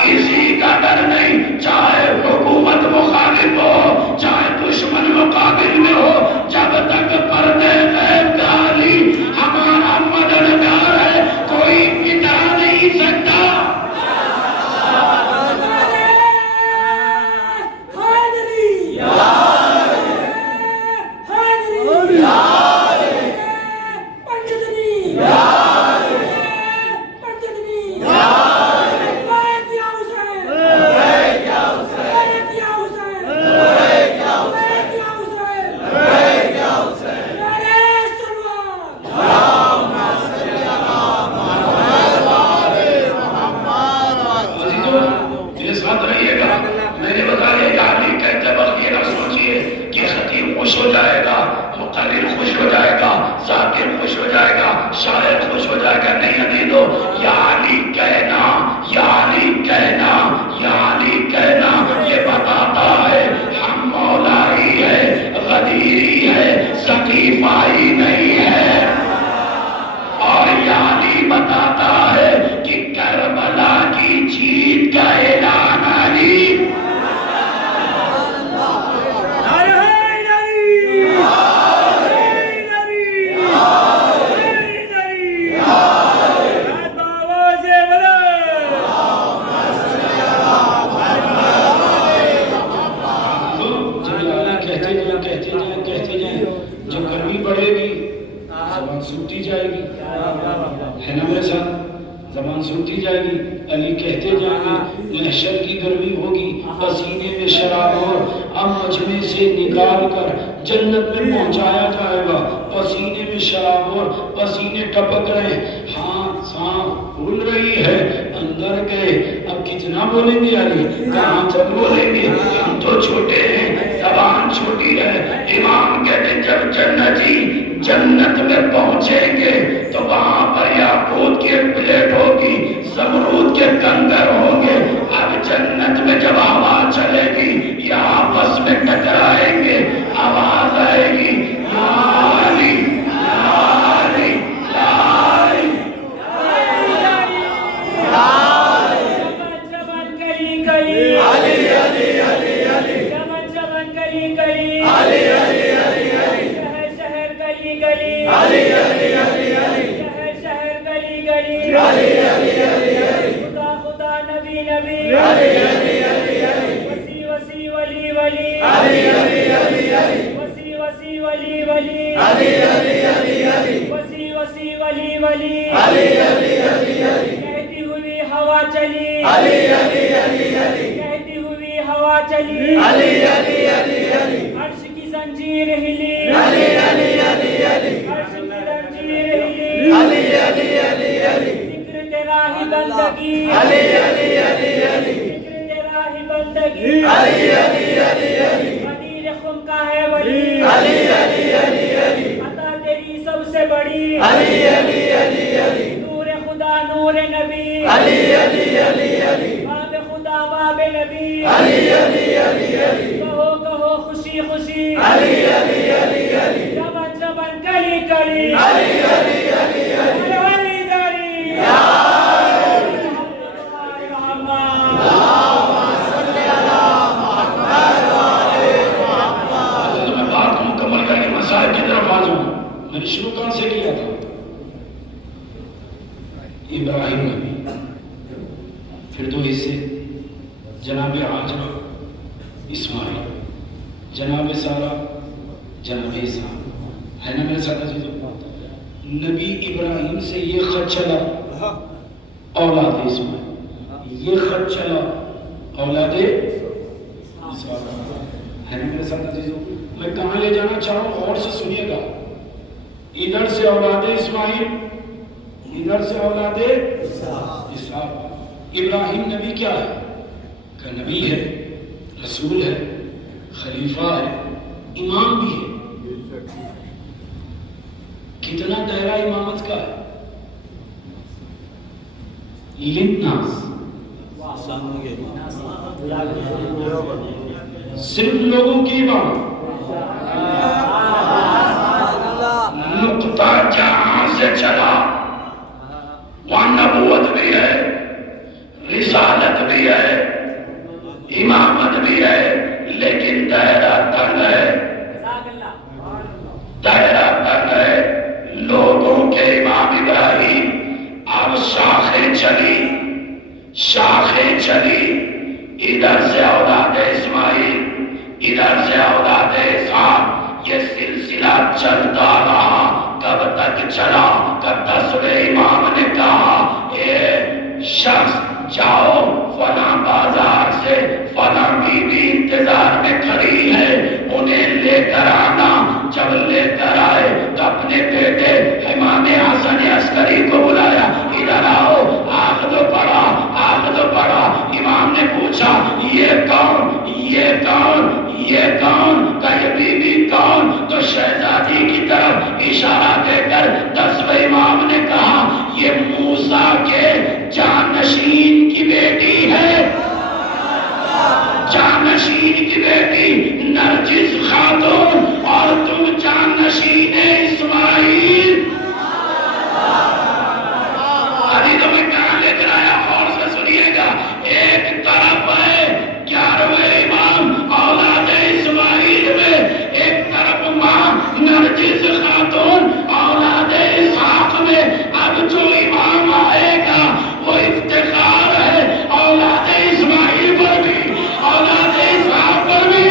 کسی کا ڈر نہیں، چاہے حکومت مخالف ہو، چاہے دشمن مقابل میں ہو، جب تک پردے غیب کا علی ہمارا مددگار ہے، کوئی مٹا نہیں سکتا۔ جنت میں پہنچیں گے تو وہاں پر یاقوت کی ایک پلیٹ ہوگی، زمرود کے کنگر ہوں گے۔ اب جنت میں جب آواز چلے گی یا آپس میں ٹکرائیں گے، آواز آئے گی یا علی یا علی یا علی۔ خدا نبی نبی وسی وسی ولی ولی وسی وسی ولی ولی وسی وسی ولی ولی کہتی ہوئی ہوا چلی، کہتی ہوئی ہوا چلی، عرش کی زنجیر ہلی، عرش کی زنجیر ہلی، ذکر تیرا ہی بندگی، ذکر تیرا ہی بندگی، قدیر خم کا ہے ولی، عطا تیری سب سے بڑی، نور خدا نور نبی، باب خدا باب نبی، کہو کہو خوشی خوشی، جبن جبن کلی کلی، میں نے شروع کہاں سے کیا تھا؟ ابراہیم نبی، پھر دو حصے، جناب ہاجرہ اسماعیل، جناب سارہ جناب عیسیٰ، ہے نا میرے ساتھ عزیزو؟ نبی ابراہیم سے یہ خط چلا اولاد اسماعیل، یہ خط چلا اولاد اسحاق، ہے نا میرے ساتھ عزیزو؟ میں کہاں لے جانا چاہ رہا ہوں، غور سے سنیے گا۔ ادھر سے اولاد اسماعیل، ادھر سے اولاد اسحاق۔ ابراہیم نبی کیا ہے؟ کہ نبی ہے، رسول ہے، خلیفہ ہے، امام بھی ہے۔ کتنا دائرہ امامت کا ہے؟ للناس، صرف لوگوں کی امام۔ نقطہ جہاں سے چلا وہاں نبوت بھی ہے، رسالت بھی ہے، امامت بھی ہے، لیکن دائرہ تنگ ہے، دائرہ تنگ ہے۔ لوگوں کے امام ابراہیم، اب شاخیں چلی، شاخیں چلی، ادھر سے اولاد اسماعیل، ادھر سے اولاد اسحاق، یہ سلسلہ چلتا رہا۔ کب تک چلا؟ کہ 10ویں امام نے کہا اے شخص جاؤ فلاں بازار سے فلاں بیوی انتظار میں کھڑی ہے، انہیں لے کر آنا۔ جب لے کر آئے تو اپنے بیٹے امام حسن عسکری کو بلایا، ادھر آؤ، آخذ پڑھا، آخذ پڑھا۔ امام نے پوچھا یہ کون، یہ کون، یہ کون؟ کہ یہ بیوی کون؟ تو شہزادی کی طرف اشارہ دے کر 10ویں امام نے کہا یہ موسیٰ کے جانشین کی بیٹی ہے، جانشین کی بیٹی نرجس خاتون، اور تم جانشین اسماعیل۔ ابھی تو میں کہاں لے کر آیا، اور سے سنیے گا۔ ایک طرف ہے 11ویں امام اولاد اسماعیل میں، ایک طرف ماں نرجس خاتون اولاد اسحاق میں۔ اب جو امام آئے گا وہ افتخار ہے اولاد اسماعیل پر بھی، اولاد اسحاق پر بھی۔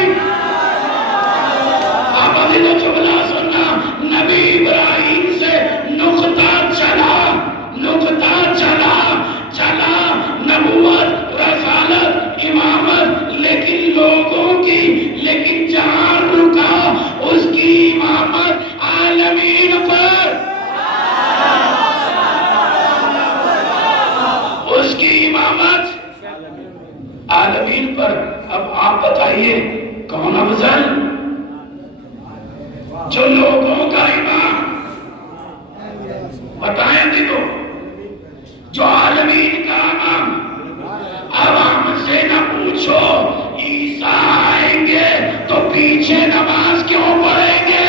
اب ابھی تو جملہ سننا، نبی ابراہیم سے نقطہ چلا، نقطہ چلا، چلا، نبوت، رسالت، امامت، لیکن لوگوں کی، لیکن جہاں رکا اس کی امامت عالمین پر، اس کی امامت عالمین پر۔ اب آپ بتائیے کون افضل؟ جو لوگوں کا امام، بتائیں بھی تو، جو عالمین کا امام۔ اب ہم سے نہ پوچھو عیسیٰ آئیں گے تو پیچھے نماز کیوں پڑھیں گے؟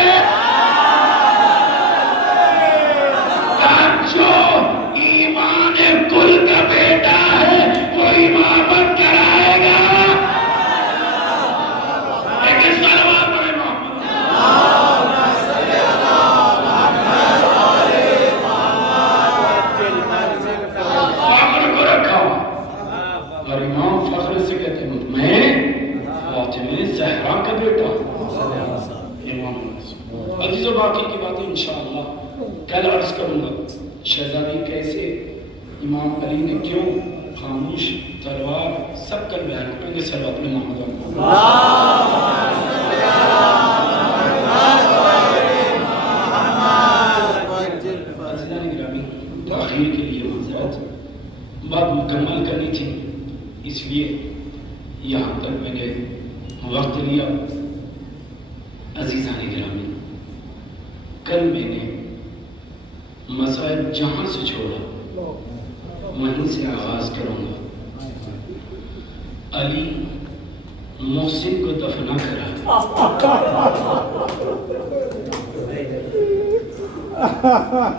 جو ایمان کل کا بیٹا ہے وہ امامت کرائے گا۔ لیکن صلوات پڑھیں محمد۔ فخر کو رکھا، اور امام فخر سے کہتے ہیں میں فاطمہ زہرا کا بیٹا ہوں۔ امام عزیزو باقی کی باتیں انشاءاللہ کل عرض کروں گا۔ شہزادی کیسے، امام علی نے کیوں، خاموش، تلوار، سب کل بیان کریں گے۔ صلوات میں محمد تاخیر کے لیے معذرت، بات مکمل کرنی تھی اس لیے یہاں تک میں نے وقت لیا۔ عزیزان گرامی، کل میں نے مسائل جہاں سے چھوڑا وہیں سے آغاز کروں گا۔ علی محسن کو دفنا کرا،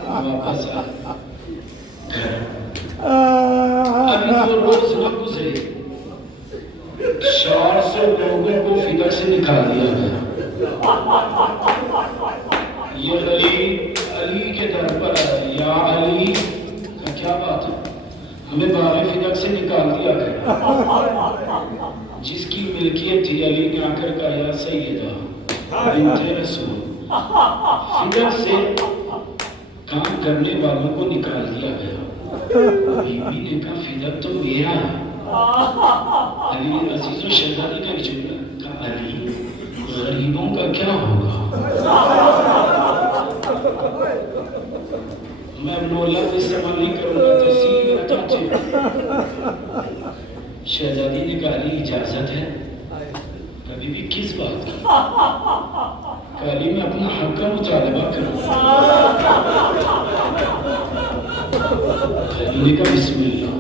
واپس آ ابھی وہ روز نہ گزرے 400 لوگوں کو فکر سے نکال دیا گیا۔ یہ علی کے در پر آیا، یا علی، کیا بات ہے؟ ہمیں باغ فدق سے نکال دیا گیا. جس کی ملکیت تھی علی نے آ کر کہا یا سیدہ بنت رسول. فدق سے کام کرنے والوں کو نکال دیا گیا. بی بی نے کہا فدق تو میرا ہے. علی عزیز و شہزادی کا جملہ کہا علی غریبوں کا کیا ہوگا؟ میں اپنا لفظ استعمال نہیں کروں گا تفصیل رکھا. شہزادی نے کہا علی اجازت ہے؟ کبھی بھی کس بات کی؟ کہا علی میں اپنا حق کا مطالبہ کروں. علی نے کہا بسم اللہ.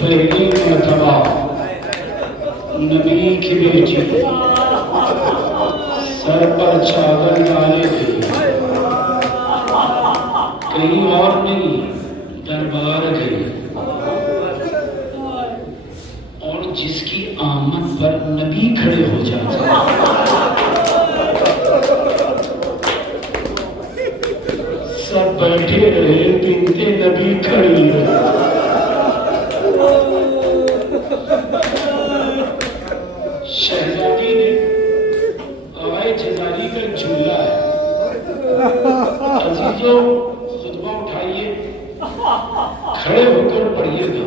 پہلی مرتبہ نبی کی بیٹی سر پر چادر ڈالے گئی، کہیں اور نہیں دربار گئی، اور جس کی آمد پر نبی کھڑے ہو جاتے سب بیٹھے رہے، بنتے نبی کھڑی رہے. شہزادی نے آئے جزاری کا جھولا ہے. عزیزوں خطبہ اٹھائیے، کھڑے ہو کر پڑھیے گا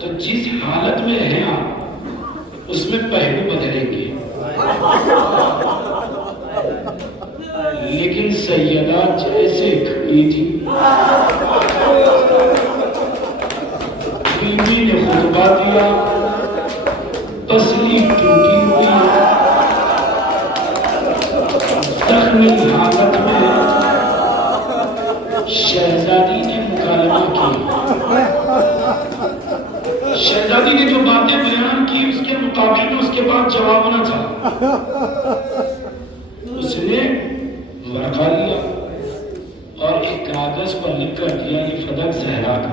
تو جس حالت میں ہیں آپ اس میں پہلو بدلیں گے. لیکن سیدہ جیسے کھڑی تھی بیوی نے خطبہ دیا، پسلی ٹوٹی ہوئی زخمی حالت میں شہزادی نے مکالمہ کیا. شہزادی نے جو باتیں بیان کی اس کے مطابق اس کے بعد جواب نہ تھا. اس نے ورقہ لیا اور ایک کاغذ پر لکھ کر دیا یہ فدق زہرا کا.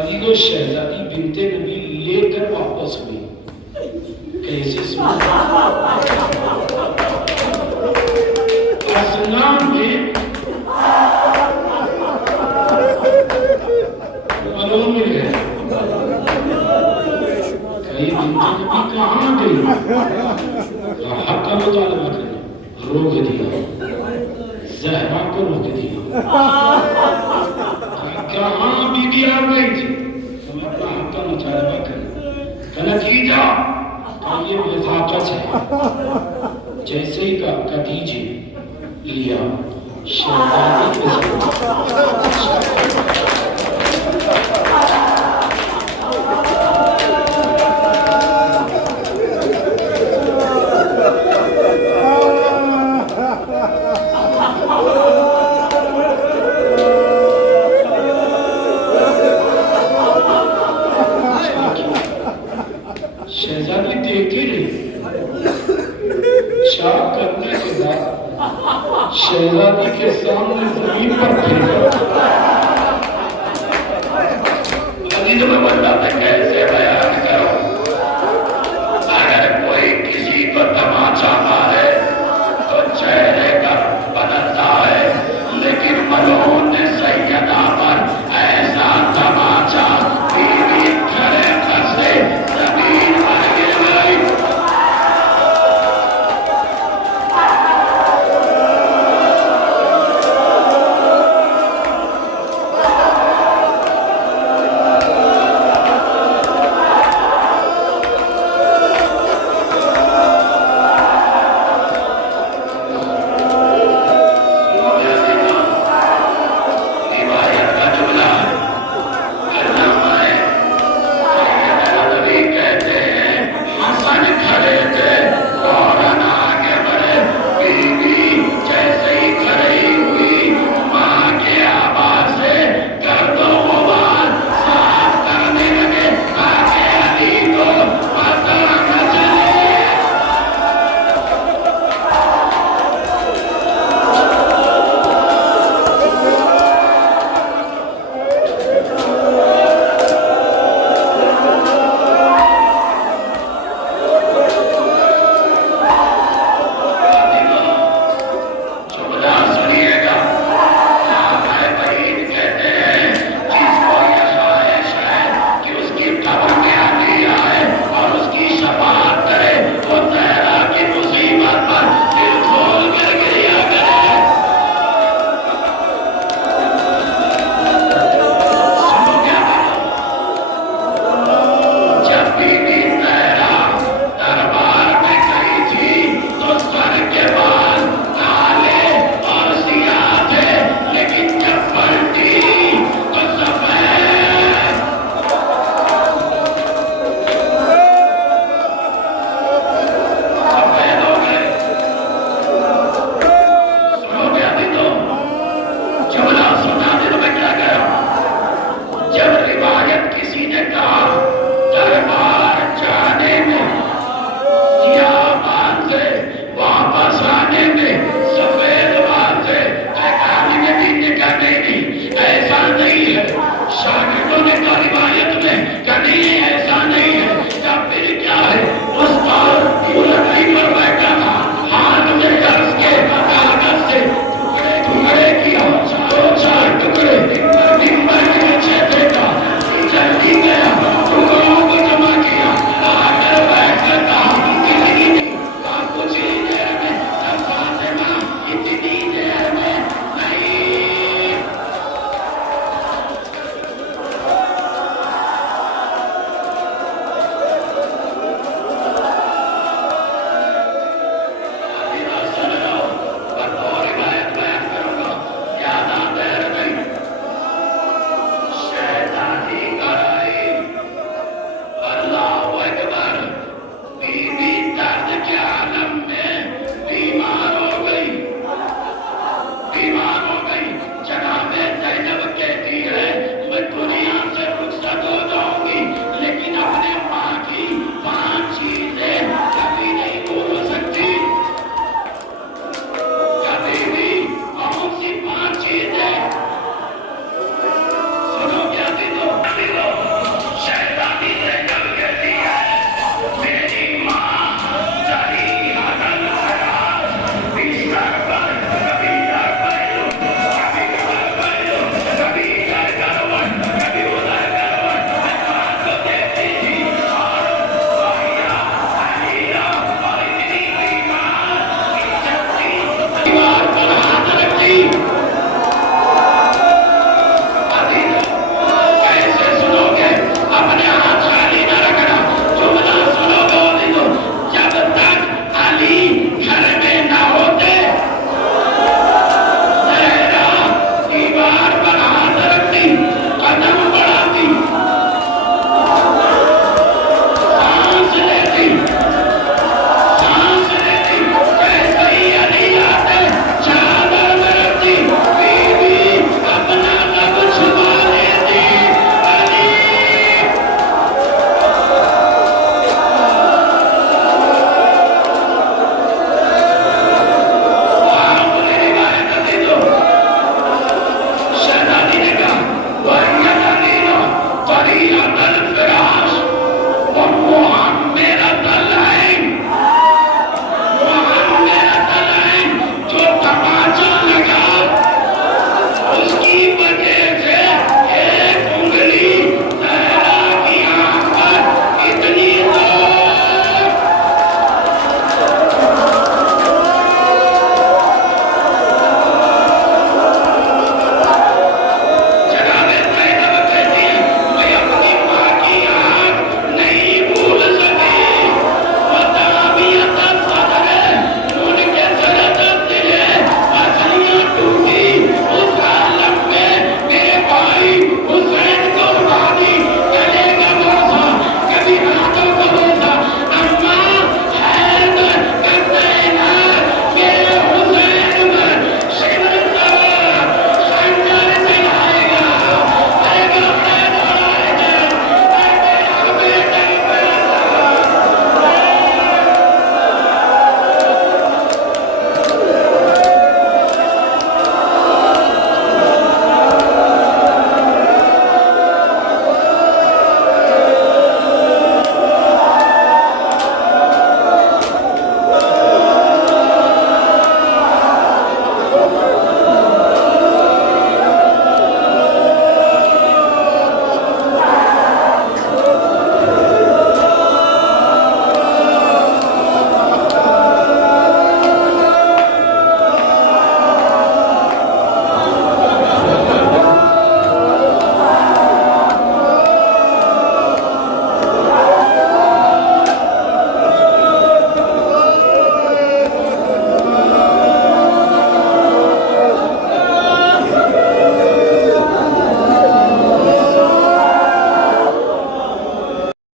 علی و شہزادی بنت نبی لے کر واپس ہوئی. کیسے سنا اسلام میں معلوم مل گئے کئی بنت نبی کہاں گئی؟ حق کا مطالبہ کرنا روک دیا، زہرا کو روک دیا. کہاں بی بی آ گئی تھی؟ ہمیں اپنا حق کا مطالبہ کرنا. نتیجہ یہ وفاقت ہے. جیسے ہی کہا دیجیے لیا. شہزادی شہزادی دیکھتی رہی. چاک کرنے کے بعد شہزادی کے سامنے زمین پر پھینکا. علی جب بندہ تھا کیسے